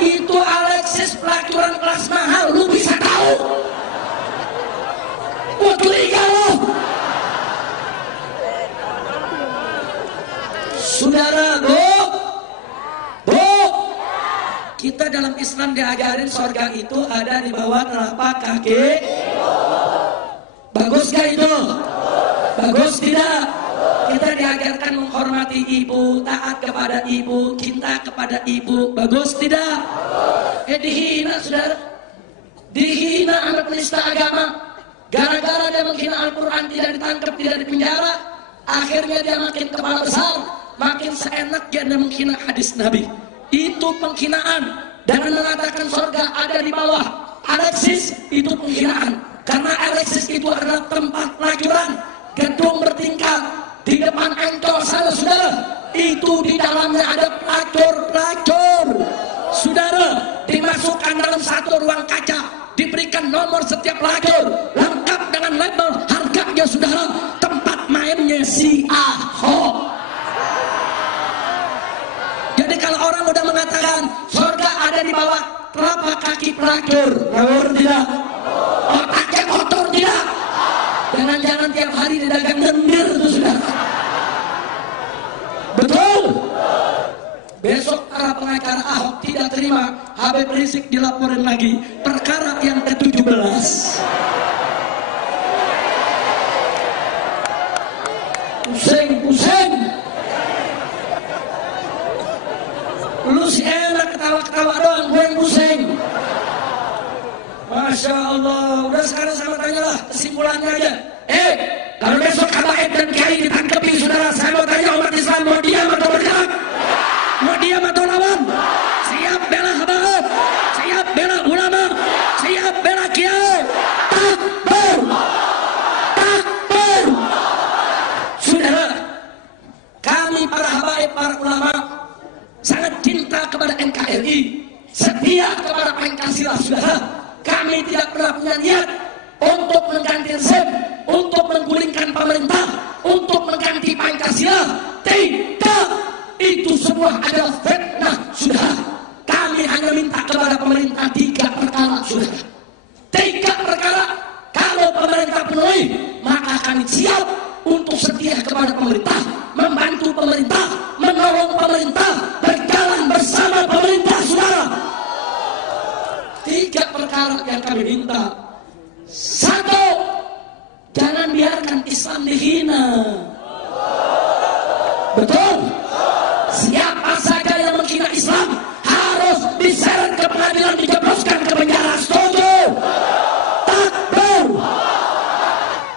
Itu Alexis pelacuran kelas mahal, lu bisa tahu? Lu curiga lu. Saudara, Bu, kita dalam Islam diajarin surga itu ada di bawah telapak kaki. Bagus gak itu? Bagus tidak? Kita diajarkan menghormati ibu, taat kepada ibu, cinta kepada ibu. Bagus tidak? Dihina, saudara. Dihina anak penista agama. Gara-gara dia menghina Al-Quran, tidak ditangkap, tidak dipenjara. Akhirnya dia makin kepala besar, makin seenak dia menghina hadis Nabi. Itu penghinaan. Dengan mengatakan surga ada di bawah Alexis, itu penghinaan. Karena Alexis itu adalah tempat pelacuran, gedung bertingkat di depan Ancol sana, saudara. Itu di dalamnya ada pelacur. Saudara, dimasukkan dalam satu ruang kaca, diberikan nomor setiap pelacur, lengkap dengan label harganya, saudara. Tempat mainnya si Ahok. Jadi kalau orang udah mengatakan surga ada di bawah telapak kaki pelacur, ngawur tidak? Otaknya kotor tidak? Jangan-jangan tiap hari didagang lendir itu, saudara. Betul? Besok para pengacara Ahok tidak terima Habib Rizik dilaporin lagi perkara yang ke-17. Pusing. Lu si enak ketawa-ketawa doang, gue yang pusing. Masya Allah. Udah sekarang sama tanyalah kesimpulannya aja. Kalau besok habaib dan kiai ditangkepi, saudara, saya mau tanya umat Islam mau diam atau bergerak? Mau diam atau lawan? Siap bela habaib, siap bela ulama, siap bela kiai. Takbir, takbir. Saudara, kami para habaib, para ulama sangat cinta kepada NKRI, setia kepada Pancasila, saudara. Kami tidak pernah punya niat untuk mengganti rezim, untuk menggulingkan pemerintah, untuk mengganti Pancasila. Tidak, itu semua adalah fitnah, saudara. Kami hanya minta kepada pemerintah 3 perkara, saudara. 3 perkara. Kalau pemerintah penuhi, maka kami siap untuk setia kepada pemerintah, membantu pemerintah, menolong pemerintah, berjalan bersama pemerintah, saudara. 3 perkara yang kami minta. 1, jangan biarkan Islam dihina. Betul? Siapa saja yang menghina Islam harus diseret ke pengadilan, dijebloskan ke penjara. Setuju? Takbir.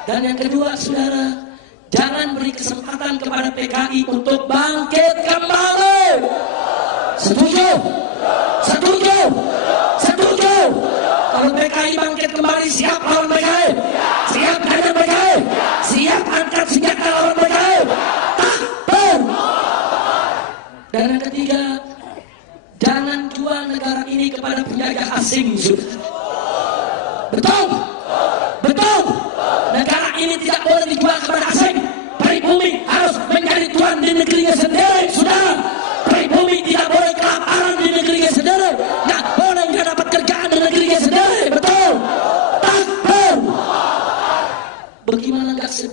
Dan yang kedua, saudara, jangan beri kesempatan kepada PKI untuk bangkit kembali. Setuju? Setuju? Setuju? Kalau PKI bangkit kembali, siap lawan PKI? Siap hadap PKI? Siap angkat senjata lawan PKI? Takbir. Dan yang ketiga, jangan jual negara ini kepada penjajah asing, sudah. Betul? Betul? Negara ini tidak boleh dijual kepada asing. Pribumi harus menjadi tuan di negerinya sendiri, sudah.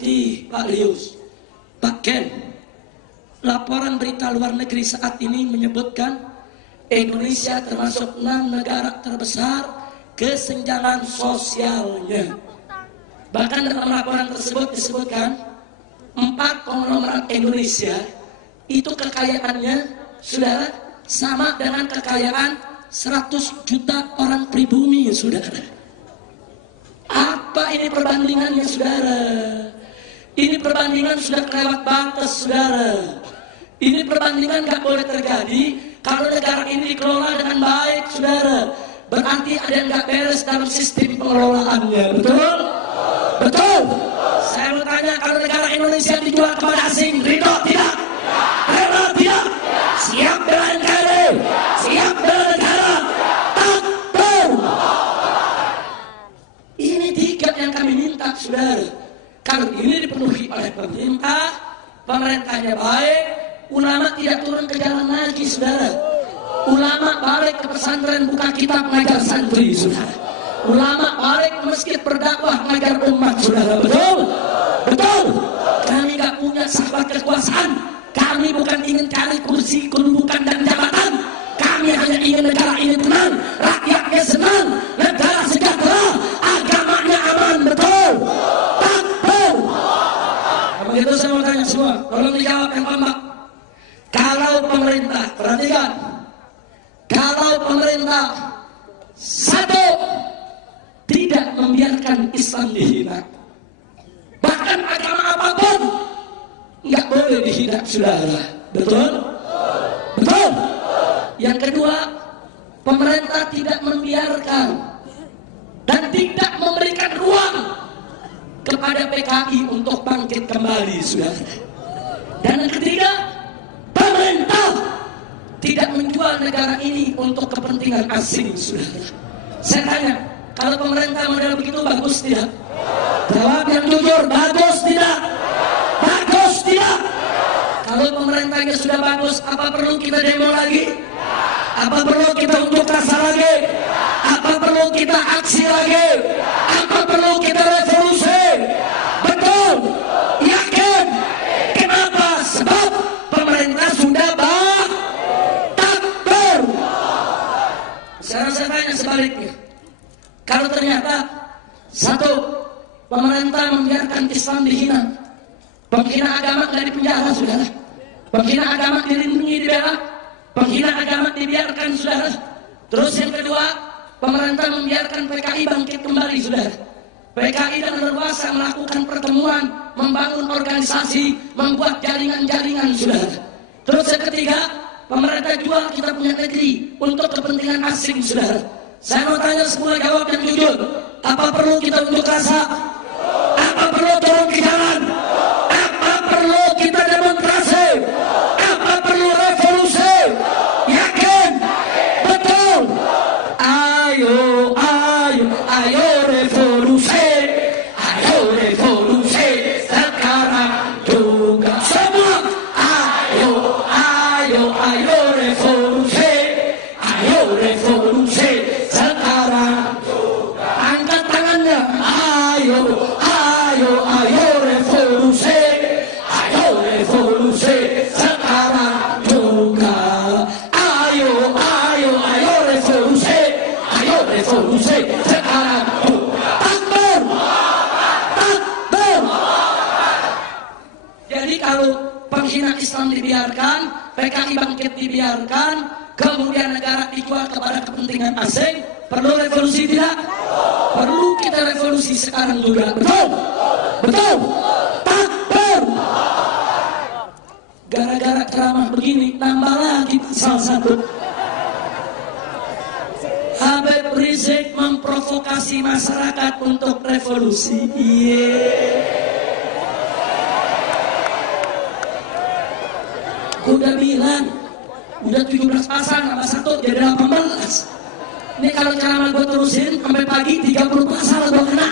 sedih Pak Lius, Pak Ken. Laporan berita luar negeri saat ini menyebutkan Indonesia termasuk 6 negara terbesar kesenjangan sosialnya. Bahkan dalam laporan tersebut disebutkan 4 konglomerat Indonesia itu kekayaannya saudara sama dengan kekayaan 100 juta orang pribumi, saudara. Apa ini perbandingannya, saudara? Ini perbandingan sudah kelewat batas, saudara. Ini perbandingan gak boleh terjadi kalau negara ini dikelola dengan baik, saudara. Berarti ada yang gak beres dalam sistem pengelolaannya, betul? Betul? Saya mau tanya, kalau negara Indonesia dijual kepada asing, ridho tidak? Ridho tidak? Siap bela NKRI? Siap bela negara? Takbir! Ini tiket yang kami minta, saudara. Kalau ini dipenuhi oleh pemerintah, pemerintahnya baik, ulama tidak turun ke jalan lagi, saudara. Ulama balik ke pesantren, buka kitab, mengajar santri, saudara. Ulama balik ke masjid, berdakwah, mengajar umat, saudara. Betul? Betul? Kami gak punya sahabat kekuasaan. Kami bukan ingin cari kursi, kedudukan, dan jabatan. Kami hanya ingin negara ini tenang, rakyatnya senang, negara sejahtera, agamanya aman. Betul? Takbir! Begitu saya mau tanya semua, tolong dijawab yang kompak. Kalau pemerintah, perhatikan, kalau pemerintah satu, tidak membiarkan Islam dihina, bahkan agama apapun nggak boleh dihina, saudara. Betul? Betul? Yang kedua, pemerintah tidak membiarkan dan tidak memberikan ruang kepada PKI untuk bangkit kembali, saudara. Dan yang ketiga, pemerintah tidak menjual negara ini untuk kepentingan asing, saudara. Saya tanya, kalau pemerintah model begitu bagus tidak? Jawab yang jujur, bagus tidak? Bagus tidak? Kalau pemerintahnya sudah bagus, apa perlu kita demo lagi? Apa perlu kita unjuk rasa lagi? Apa perlu kita aksi lagi? Apa perlu kita revolusi? Betul? Yakin? Kenapa? Sebab pemerintah sudah takbir. Sekarang saya tanya sebaliknya. Kalau ternyata satu, pemerintah membiarkan Islam dihina, penghina agama nggak dipenjara, saudara. Penghina agama dilindungi, dibela. Penghina agama dibiarkan, saudara. Terus yang kedua, pemerintah membiarkan PKI bangkit kembali, saudara. PKI dengan leluasa melakukan pertemuan, membangun organisasi, membuat jaringan-jaringan, saudara. Terus yang ketiga, pemerintah jual kita punya negeri untuk kepentingan asing, saudara. Saya mau tanya semua, jawab yang jujur. Apa perlu kita unjuk rasa? Apa perlu turun ke jalan? Apa perlu kita demonstrasi? Apa perlu revolusi? Yakin? Betul? Ayo, ayo, ayo revolusi. Ayo revolusi. Sekarang juga semua. Ayo, ayo, ayo revolusi. Ayo revolusi. Sekarang juga. Angkat tangannya. Ayo, ayo, ayo revolusi. Ayo revolusi. Sekarang juga. Ayo, ayo, ayo revolusi. Ayo revolusi. Sekarang juga. Takbir. Takbir. Jadi kalau penghina Islam dibiarkan, PKI bangkit dibiarkan, kemudian negara dijual kepada kepentingan asing, perlu revolusi tidak? Perlu kita revolusi sekarang juga. Betul? Betul? Takbir. Gara-gara ceramah begini, nambah lagi pasal 1. Habib Rizik memprovokasi masyarakat untuk revolusi. Udah bilang, udah 17 pasal, nambah 1 jadi 18. Ini kalau ceramah gue terusin sampai pagi 30 pasal gue kena.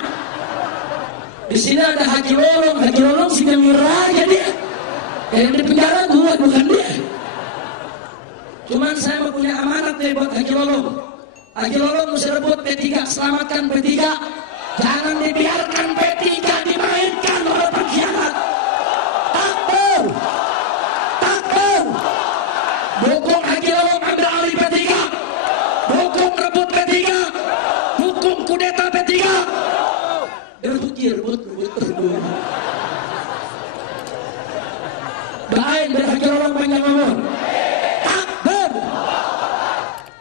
Di sini ada Haji Lolong si nyemir aja dia. Yang di penjara gue, bukan dia. Cuman saya mau punya amanat nih buat Haji Lolong. Haji Lolong mesti rebut P3, selamatkan P3. Jangan dibiarkan P3 dimainkan oleh pengkhianat. Doain biar Haji Lolong panjang umur. Takbir.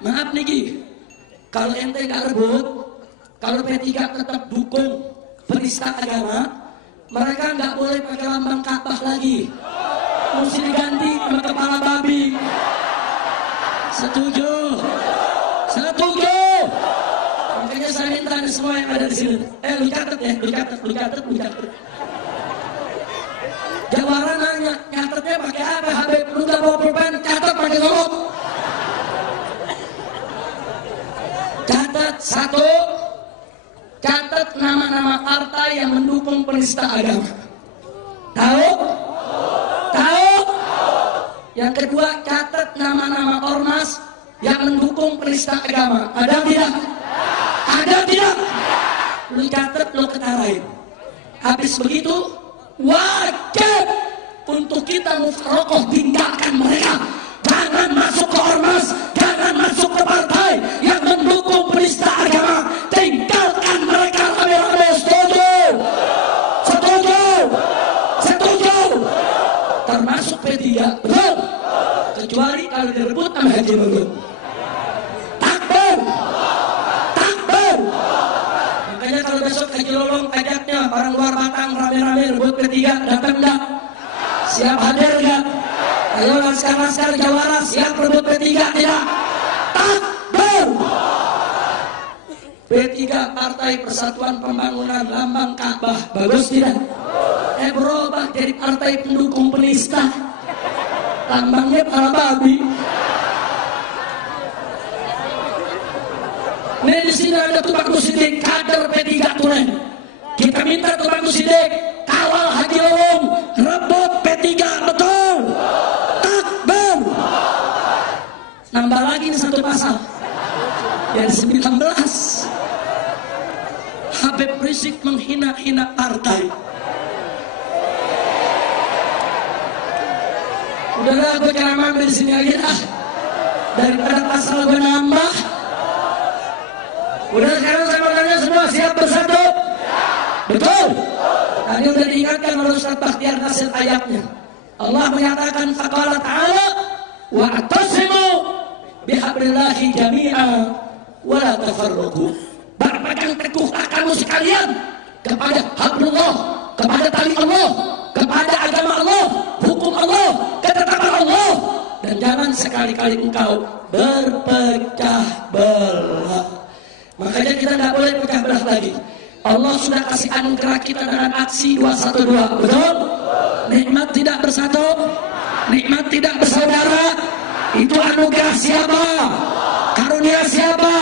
Maaf nih Ki, kalau ente gak rebut, kalau P3 tetap dukung penista agama, mereka nggak boleh pakai lambang Ka'bah lagi, mesti diganti sama kepala babi. Setuju? Setuju? Makanya saya minta semua yang ada di sini, lu catat ya, lu catat. Jawara nanya, nyatetnya pakai apa Habib? Lu gak bawa pulpen, catat pakai golok. Catat satu, catat nama-nama partai yang mendukung penista agama. Tahu? Tahu? Yang kedua, catat nama-nama ormas yang mendukung penista agama. Ada tidak? Ada tidak? Lu catat, lu ketarain. Habis begitu, wajib untuk kita mufarokoh, tinggalkan mereka. Jangan masuk ke ormas, jangan masuk ke partai yang mendukung penista agama. Tinggalkan mereka rame-rame. Setuju? Setuju? Setuju? Termasuk P3, betul? Kecuali kalau direbut sama Haji Lolong. Takbir! Takbir! Makanya kalau besok Haji Lolong ajaknya orang luar Batang rame-rame rebut P3, datang enggak? Siap hadir enggak? Ayo laskar-laskar Jawara siap rebut P3 tidak? Takbir! P3 Partai Persatuan Pembangunan lambang Ka'bah, bagus tidak? Berubah jadi partai pendukung penista, lambangnya kepala babi. Nih di sini ada Tubagus Siddiq, kader P3 Tulen. Kita minta Tubagus Siddiq kawal Haji Lolong, rebut P3, betul? Takbir! Nambah lagi nih satu pasal, yang 19. Habib Rizik menghina-hina partai. Udahlah, gue ceramah dari sini aja dah, daripada pasal gue nambah. Udah, sekarang saya mau tanya semua, siap bersatu? Betul? Tadi udah diingatkan oleh Ustaz Bakhtiar Nasir ayatnya. Allah menyatakan faqala ta'ala wa'tasimu bihablillahi jami'a wa la tafarraqu. Berpegang teguhlah kamu sekalian kepada hablullah, kepada tali Allah, kepada agama Allah, hukum Allah, ketetapan Allah, dan jangan sekali-kali engkau berpecah belah. Makanya kita tidak boleh pecah belah lagi. Allah sudah kasih anugerah kita dengan aksi 212, betul? Nikmat tidak bersatu, nikmat tidak bersaudara, itu anugerah siapa? Karunia siapa?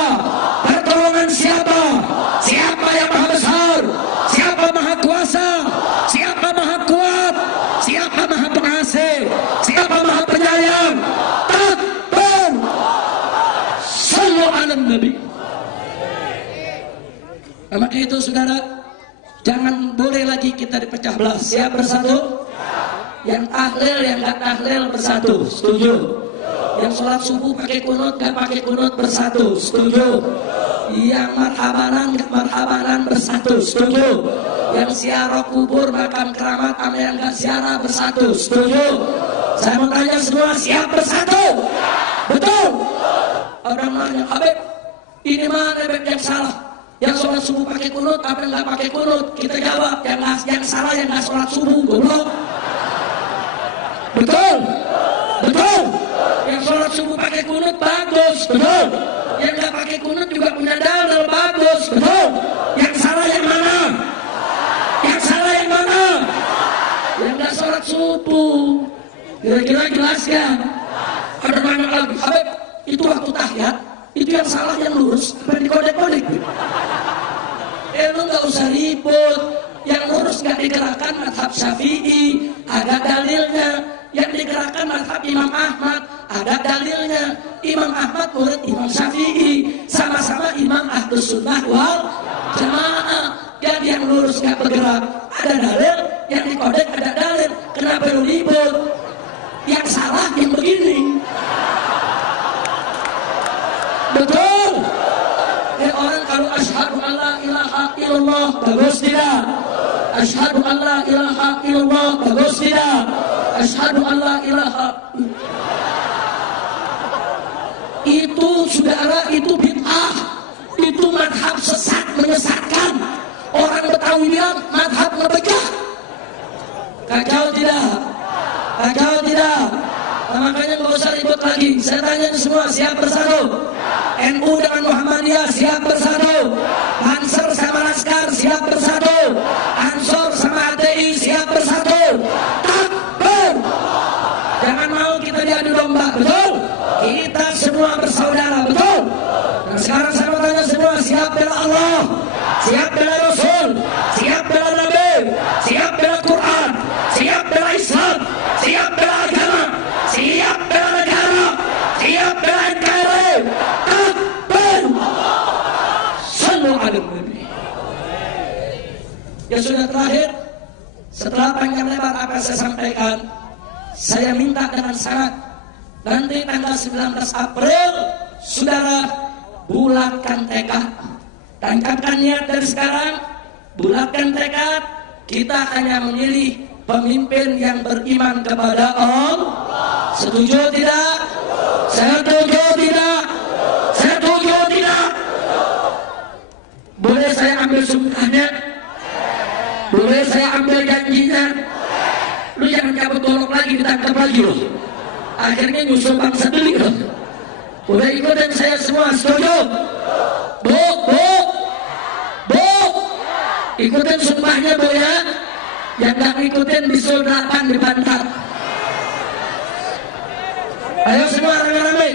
Pertolongan siapa? Siapa yang maha besar? Siapa maha kuasa? Siapa maha kuat? Siapa maha pengasih? Siapa maha penyayang? Takbir! Sallu ala Nabi. Maka itu saudara, jangan boleh lagi kita dipecah belah. Siap bersatu? Yang tahlil, yang gak tahlil bersatu. Setuju? Yang sholat subuh pakai kunut, gak pakai kunut bersatu. Setuju? Yang marhabanan, gak marhabanan bersatu. Setuju? Yang ziarah kubur, makam keramat, sama yang gak ziarah bersatu. Setuju? Saya mau tanya semua, siap bersatu? Betul? Orang nanya, Habib, ini mana Habib yang salah? Yang sholat subuh pakai kunut, apa yang nggak pakai kunut? Kita jawab, yang salah yang nggak sholat subuh, goblok. Betul, betul. Yang sholat subuh pakai kunut bagus, betul. Yang nggak pakai kunut juga punya dalil, bagus, betul. Yang salah yang mana? Yang salah yang mana? Yang nggak sholat subuh. Kira-kira jelaskan. Ada banyak lagi. Habib, itu waktu tahiyat. Itu yang salah yang lurus, apa yang dikodek-kodek? Lu gak usah ribut. Yang lurus gak digerakkan mazhab Syafi'i, ada dalilnya. Yang digerakkan mazhab Imam Ahmad, ada dalilnya. Imam Ahmad murid Imam Syafi'i, sama-sama Imam Ahlus Sunnah wal Jamaah. Jadi yang lurus gak bergerak, ada dalil. Yang dikodek ada dalil. Kenapa lu ribut? Yang salah yang begini. Betul? Orang kalau asyhadu an la ilaha illallah, bagus tidak? Asyhadu an la ilaha illallah, bagus tidak? Asyhadu an la ilaha. Itu saudara, itu bid'ah, itu madhab sesat, menyesatkan. Orang Betawi bilang madhab ngebegah. Kacau tidak? Kacau tidak? Nah, makanya nggak usah ribut lagi. Saya tanya semua, siap bersatu? NU dengan Muhammadiyah siap bersatu? Banser sama Laskar siap bersatu? Ansor sama HTI siap bersatu? Takbir! Jangan mau kita diadu domba, betul? Kita semua bersaudara, betul? Nah, sekarang saya mau tanya semua, siap bela Allah? Siap bela Rasul? Siap bela Nabi? Siap bela Quran? Siap bela Islam? Siap bela agama? Siap bela negara? Siap bela NKRI? Takbir! Sallu ala Nabi. Ya sudah, terakhir, setelah panjang lebar apa yang saya sampaikan, saya minta dengan sangat, nanti tanggal 19 April, saudara, bulatkan tekad, tancapkan niat dari sekarang, bulatkan tekad, kita hanya memilih pemimpin yang beriman kepada Allah. Setuju tidak? Setuju tidak? Setuju tidak? Boleh saya ambil sumpahnya? Boleh saya ambil janjinya? Lu jangan cabut golok lagi, ditangkap lagi loh. Akhirnya nyusul bangsa beli loh. Udah ikutin saya semua, setuju? Bu, bu, bu, ikutin sumpahnya bu ya. Yang gak ikutin bisul 8 di pantat. Ayo semua rame-rame.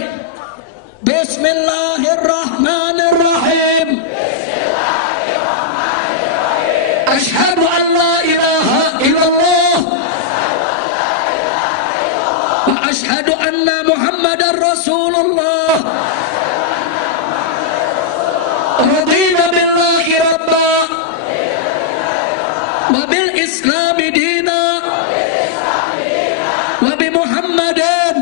Bismillahirrahmanirrahim. Asyhadu an la ilaha illallah wa asyhadu anna Muhammadar Rasulullah. Radina billahi rabba wa bil islami dina wa bi Muhammadin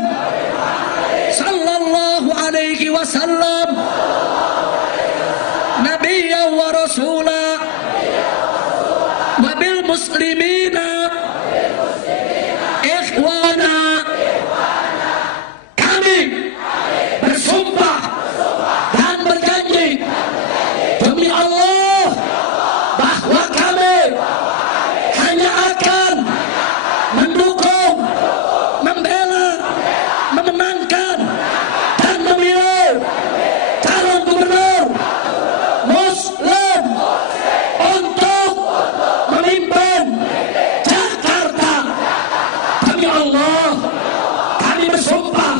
sallallahu alaihi wasallam nabiyyan wa rasula wa bil muslimina ikhwana. Kami bersumpah dan berjanji demi Allah bahwa kami hanya akan mendukung, membela, memenangkan dan memilih calon gubernur Muslim untuk memimpin Jakarta. Demi Allah kami bersumpah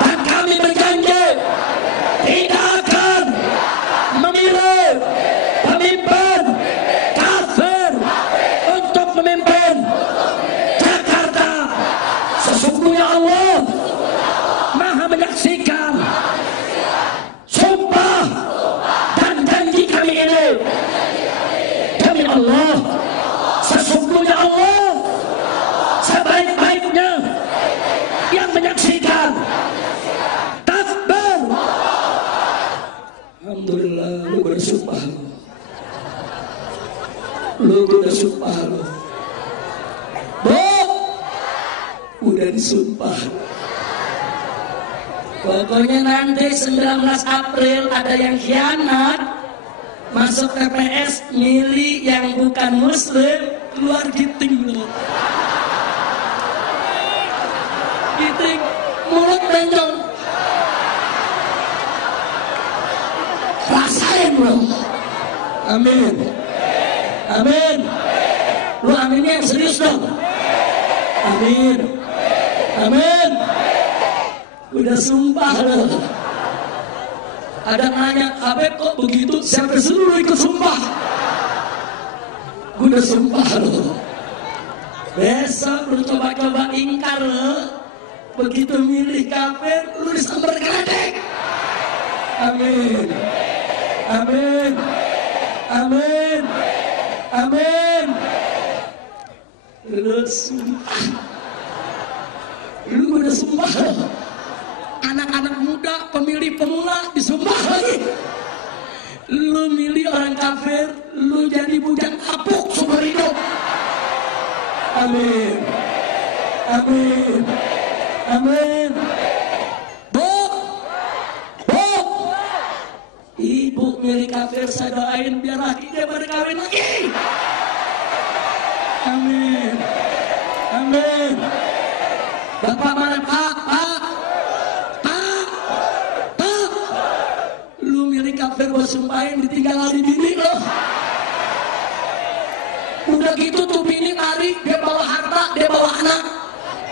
dan kami berjanji tidak akan memilih pemimpin kafir untuk memimpin Jakarta. Sesungguhnya Allah Maha menyaksikan sumpah dan janji kami ini. Demi Allah, sesungguhnya Allah sebaik-baiknya yang menyaksikan. Takbir! Alhamdulillah, lu bersumpah lu. Lu udah sumpah lu. Bu, udah disumpah. Pokoknya nanti 19 April ada yang khianat, masuk TPS milih yang bukan Muslim, keluar giting lu. Giting, mulut bencong. Rasain bro. Amin. Amin. Lu aminnya yang serius dong. Amin. Amin. Udah sumpah lo. Ada nanya, Habib kok begitu? Siapa suruh ikut sumpah? Gue udah sumpah lo. Besok lu coba-coba ingkar lo. Begitu milih kafir, lu disambar geledek. Amin. Amin. Amin. Amin. Lu sumpah. Lu udah sumpah lo. Anak-anak muda, pemilih pemula disumpah lagi. Lu milih orang kafir, lu jadi bujang kapuk seumur hidup. Amin. Amin. Amin. Bu, ibu milik kafir saya doain biar lakinya berkawin lagi. Amin. Amin. Bapak mana Pak? Lu milik kafir gua sumpahin ditinggal lari bini lo. Udah gitu tuh bini lari, dia bawa harta, dia bawa anak.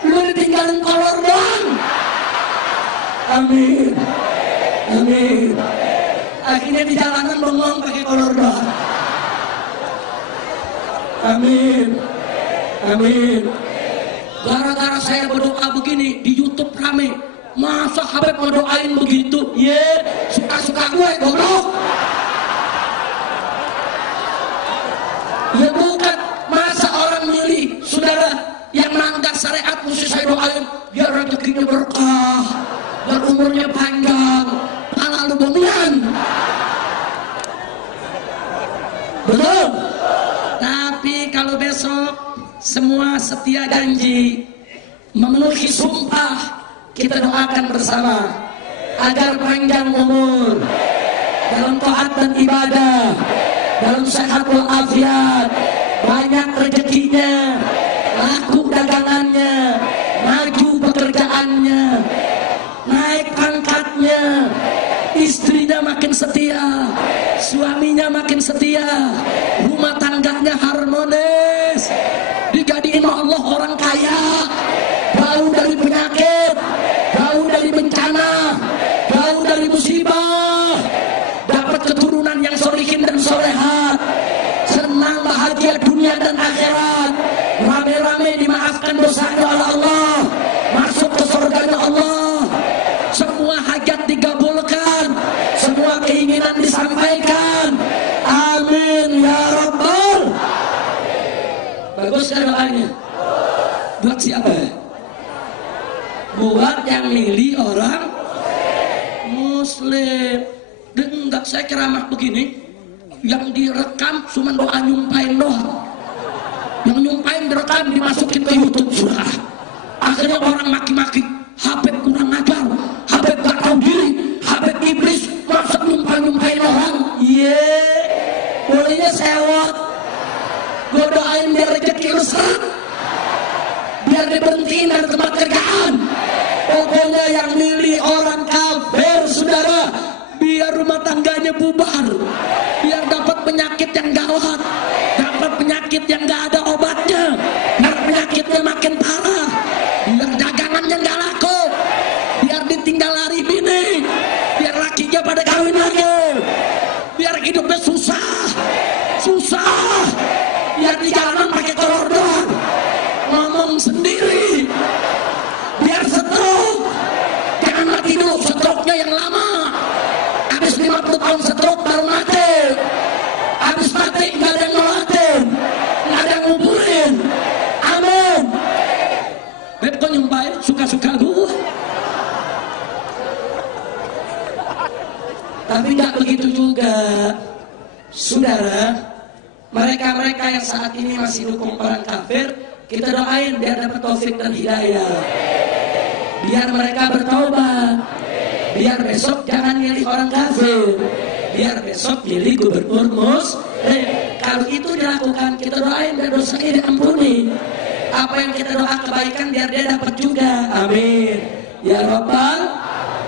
Lu ditinggalin kolor doang. Amin. Amin. Akhirnya di jalanan bengong pakai kolor doang. Amin. Amin. Gara-gara saya berdoa begini di YouTube rame. Masa Habib mau doain begitu? Suka-suka gue goblok. Ya bukan, masa orang milih saudara yang melanggar syariat mesti saya doain biar rezekinya berkah, biar umurnya panjang, pala lu bomian. Betul? Tapi kalau besok semua setia janji, memenuhi sumpah, kita doakan bersama agar panjang umur dalam taat dan ibadah, dalam sehat walafiat, banyak rezekinya, laku dagangannya, maju pekerjaannya, naik pangkatnya, istrinya makin setia, suaminya makin setia, rumah tangganya harmonis, dijadiin Allah orang kaya, jauh dari penyakit, jauh dari bencana, jauh dari musibah, dapat keturunan yang solihin dan solehat, senang bahagia dunia dan akhirat, rame-rame dimaafkan dosanya oleh Allah, masuk ke surganya Allah, semua hajat digabulkan, semua keinginan disampaikan. Amin ya Rabbal. Bagus kan doanya? Buat siapa? Buat yang milih orang Muslim. Dan enggak, saya ceramah begini, yang direkam cuma doa nyumpain doang. Yang nyumpain direkam dimasukin ke YouTube sudah. Akhirnya orang maki-maki, Habib kurang ajar, Habib gak tahu diri, Habib iblis, masa nyumpain orang. Bolehnya sewot. Gue doain biar rezeki lu seret, biar diberhentiin dari tempat kerjaan. Pokoknya yang milih orang kafir saudara, biar rumah tangganya bubar, biar dapat penyakit yang gawat, dapat penyakit yang gak ada obatnya, biar penyakitnya makin parah, biar dagangannya gak laku, biar ditinggal lari bini, biar lakinya pada kawin lagi, biar hidupnya susah, biar di jalanan pakai kolor doang, ngomong sendiri, biar stroke, jangan mati dulu, stroke-nya yang lama, habis 50 tahun stroke baru mati, habis mati nggak ada yang ngolatin, nggak ada yang nguburin. Amin. Beb kok nyumpain suka-suka gua, tapi nggak begitu juga saudara. Mereka-mereka yang saat ini masih dukung orang kafir, kita doain biar dapat taufik dan hidayah, biar mereka bertaubat, biar besok jangan milih orang kafir, biar besok milih gubernur Muslim. Kalau itu dilakukan, kita doain biar dosanya diampuni. Apa yang kita doa kebaikan biar dia dapat juga. Amin ya Rabbal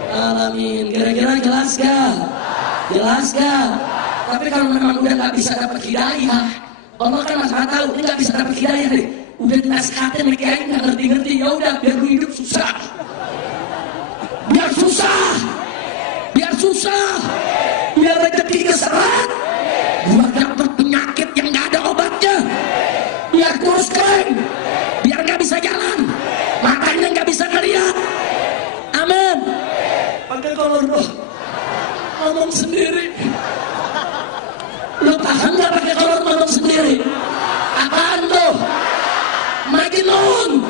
Alamin. Kira-kira jelas gak? Jelas gak? Tapi kalau memang udah nggak bisa dapat hidayah, Allah kan masalah tahu ini nggak bisa dapat hidayah nih. Udah dinasihatin nih kiai nggak ngerti-ngerti, ya udah biar lu hidup susah, biar susah, biar rezeki keseret, biar dapat penyakit yang nggak ada obatnya, biar kurus kering, biar nggak bisa jalan, matanya nggak bisa ngeliat. Amin. Pakai kolor doh, ngomong sendiri. Lu paham gak pakai kolor ngomong sendiri? Apaan tuh? Majnun.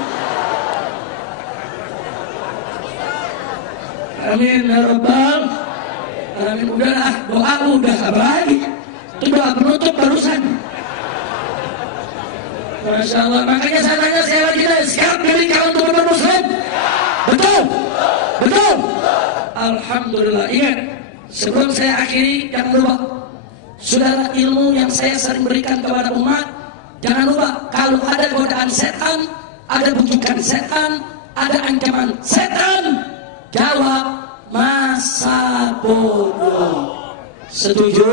Amin ya Rabbal Alamin. Udahlah, doa udah baik. Itu doa penutup barusan. Masya Allah. Makanya saya tanya sekali lagi, siap pilih calon Alhamdulillah. Ingat, sebelum saya akhiri, jangan lupa, saudara, ilmu yang saya sering berikan kepada umat, jangan lupa, kalau ada godaan setan, ada bujukan setan, ada ancaman setan, jawab masa bodoh. Setuju?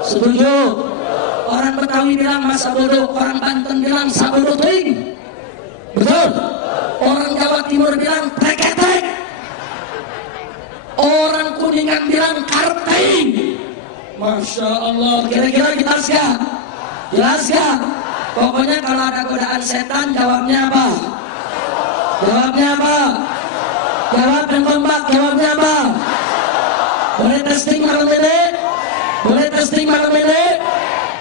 Setuju? Orang Betawi bilang masa bodoh, orang Banten bilang sabodo ting. Betul? Orang Jawa Timur bilang preketek. Orang Kuningan bilang karting. Masya Allah. Kira-kira jelas gak? Jelas gak? Pokoknya kalau ada godaan setan, jawabnya apa? Jawabnya apa? Jawab dan kompak, jawabnya apa? Boleh testing malam ini? Boleh testing malam ini?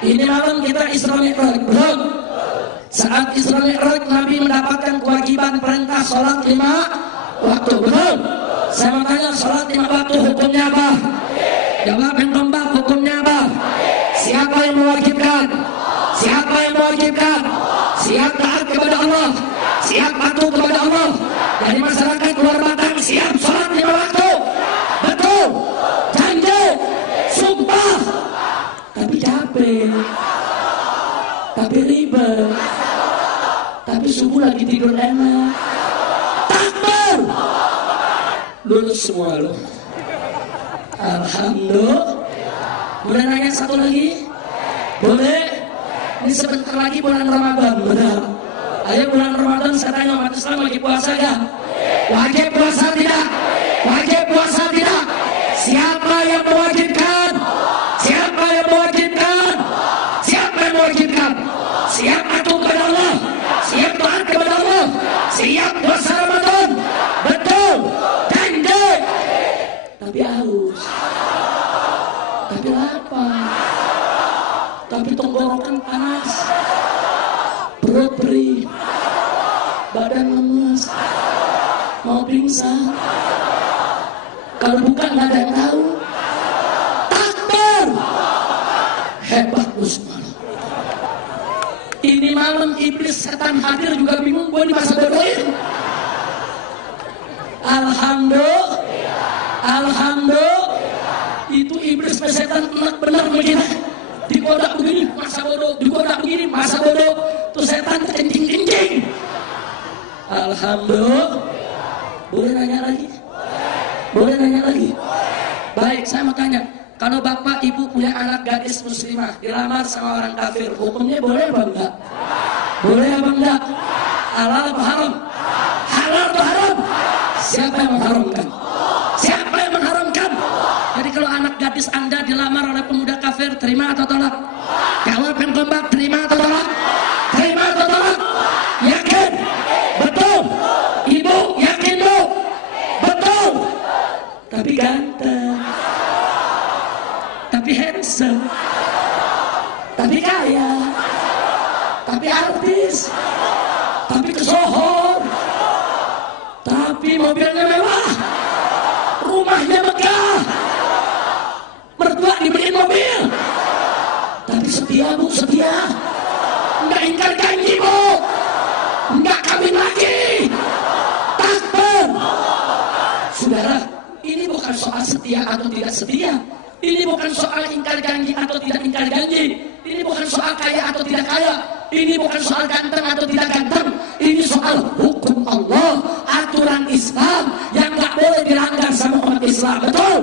Ini malam kita Isra Mi'raj, betul? Saat Isra Mi'raj Nabi mendapatkan kewajiban perintah sholat 5 waktu, betul? Saya mau tanya, sholat 5 waktu hukumnya apa? Jawab yang kompak, hukumnya apa? Siapa yang mewajibkan? Siapa yang mewajibkan? Siap taat kepada Allah, siap patuh kepada Allah. Dari masyarakat luar Batang siap sholat 5 waktu, betul? Janji, sumpah, tapi capek, tapi ribet, tapi subuh lagi tidur enak. Takbir, lulus semua loh. Alhamdulillah. Boleh nanya satu lagi? Boleh? Ini sebentar lagi bulan Ramadan, benar? Ayo bulan Ramadan saya tanya umat Islam lagi puasa gak? Wajib puasa tidak? Wajib puasa tidak? Siapa yang mewajibkan? Siapa yang mewajibkan? Siapa yang mewajibkan? Siap patuh kepada Allah, siap taat kepada Allah, siap puasa Ramadan, betul? Janji. Tapi haus, tapi lapar, tapi tenggorokan panas, perut perih, badan lemes, mau pingsan. Kalau bukan nggak ada yang tahu. Takbir, hebat lu semua. Ini malam iblis setan hadir juga bingung, gue di masa bodohin. Alhamdulillah, alhamdulillah. Itu iblis setan enak benar begini. Digoda begini masa bodoh, digoda begini masa bodoh. Tuh setan kencing-kencing. Alhamdulillah. Boleh nanya lagi? Boleh nanya lagi? Baik, saya mau tanya, kalau bapak ibu punya anak gadis muslimah dilamar sama orang kafir, hukumnya boleh apa enggak? Boleh apa enggak? Halal apa haram? Halal atau haram? Siapa yang mengharamkan? Siapa yang mengharamkan? Jadi kalau anak gadis anda dilamar oleh pemuda kafir, terima atau tolak? Jawab yang kompak, terima atau tolak? Terima atau tolak? Yakin? Betul? Ibu yakin bu? Betul? Tapi ganteng, tapi handsome, tapi kaya, tapi artis, tapi kesohor, tapi mobilnya mewah, rumahnya megah, mertua dibeliin mobil, tapi setia bu, setia, nggak ingkar janji bu, nggak kawin lagi. Takbir. Saudara, ini bukan soal setia atau tidak setia. Ini bukan soal ingkar janji atau tidak ingkar janji. Ini bukan soal kaya atau tidak kaya. Ini bukan soal ganteng atau tidak ganteng. Ini soal hukum Allah, aturan Islam yang nggak boleh dilanggar sama umat Islam. Betul?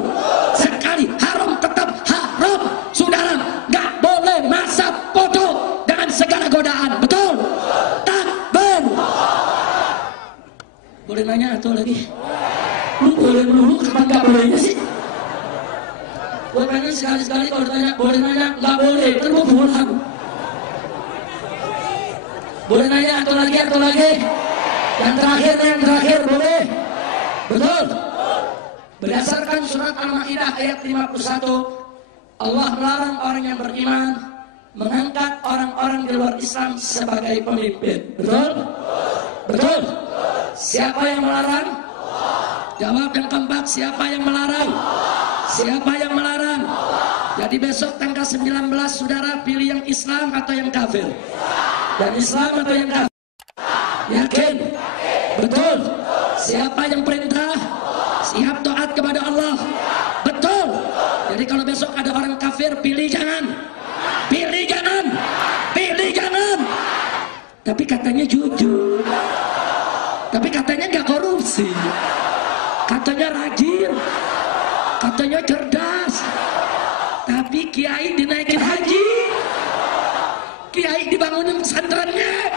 Sekali haram tetap haram. Saudara, nggak boleh masa bodoh dengan segala godaan. Betul? Takbir. Boleh nanya atau lagi? Lu boleh melulu, kapan nggak bolehnya sih? Gue pengen sekali-sekali kalau ditanya, boleh nanya? Nggak boleh, kan gue pulang. Boleh nanya atau lagi? Yang terakhir, boleh? Betul? Berdasarkan surat Al-Ma'idah ayat 51, Allah melarang orang yang beriman mengangkat orang-orang di luar Islam sebagai pemimpin. Betul? Betul? Siapa yang melarang? Jawab yang keempat, siapa yang melarang? Siapa yang melarang? Jadi besok tanggal 19 saudara pilih yang Islam atau yang kafir? Yang Islam atau yang kafir? Yakin? Betul? Siapa yang perintah? Siap taat kepada Allah. Betul. Jadi kalau besok ada orang kafir, pilih jangan. Pilih jangan. Pilih jangan. Tapi katanya jujur. Tapi katanya nggak korupsi. Katanya rajin. Katanya cerdas. Tapi kiai dinaikin haji. Kiai dibangunin pesantrennya.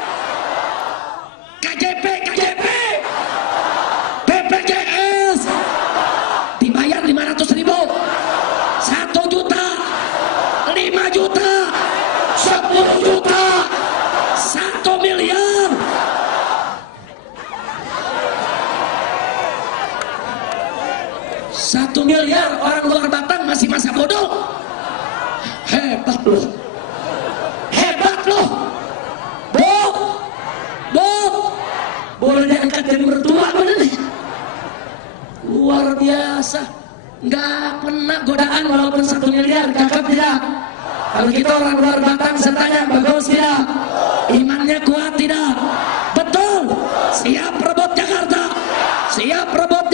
KJP, BPJS dibayar 500.000, 1 juta, 5 juta, 10 juta, 1 miliar. Satu miliar orang luar Batang masih masa bodoh. Hebat loh. Hebat loh. Boleh diangkat jadi mertua bener nih. Luar biasa. Nggak pernah godaan walaupun 1 miliar. Cakep tidak? Kalau kita orang luar Batang sertanya bagus tidak? Imannya kuat tidak? Betul. Siap rebut Jakarta. Siap rebut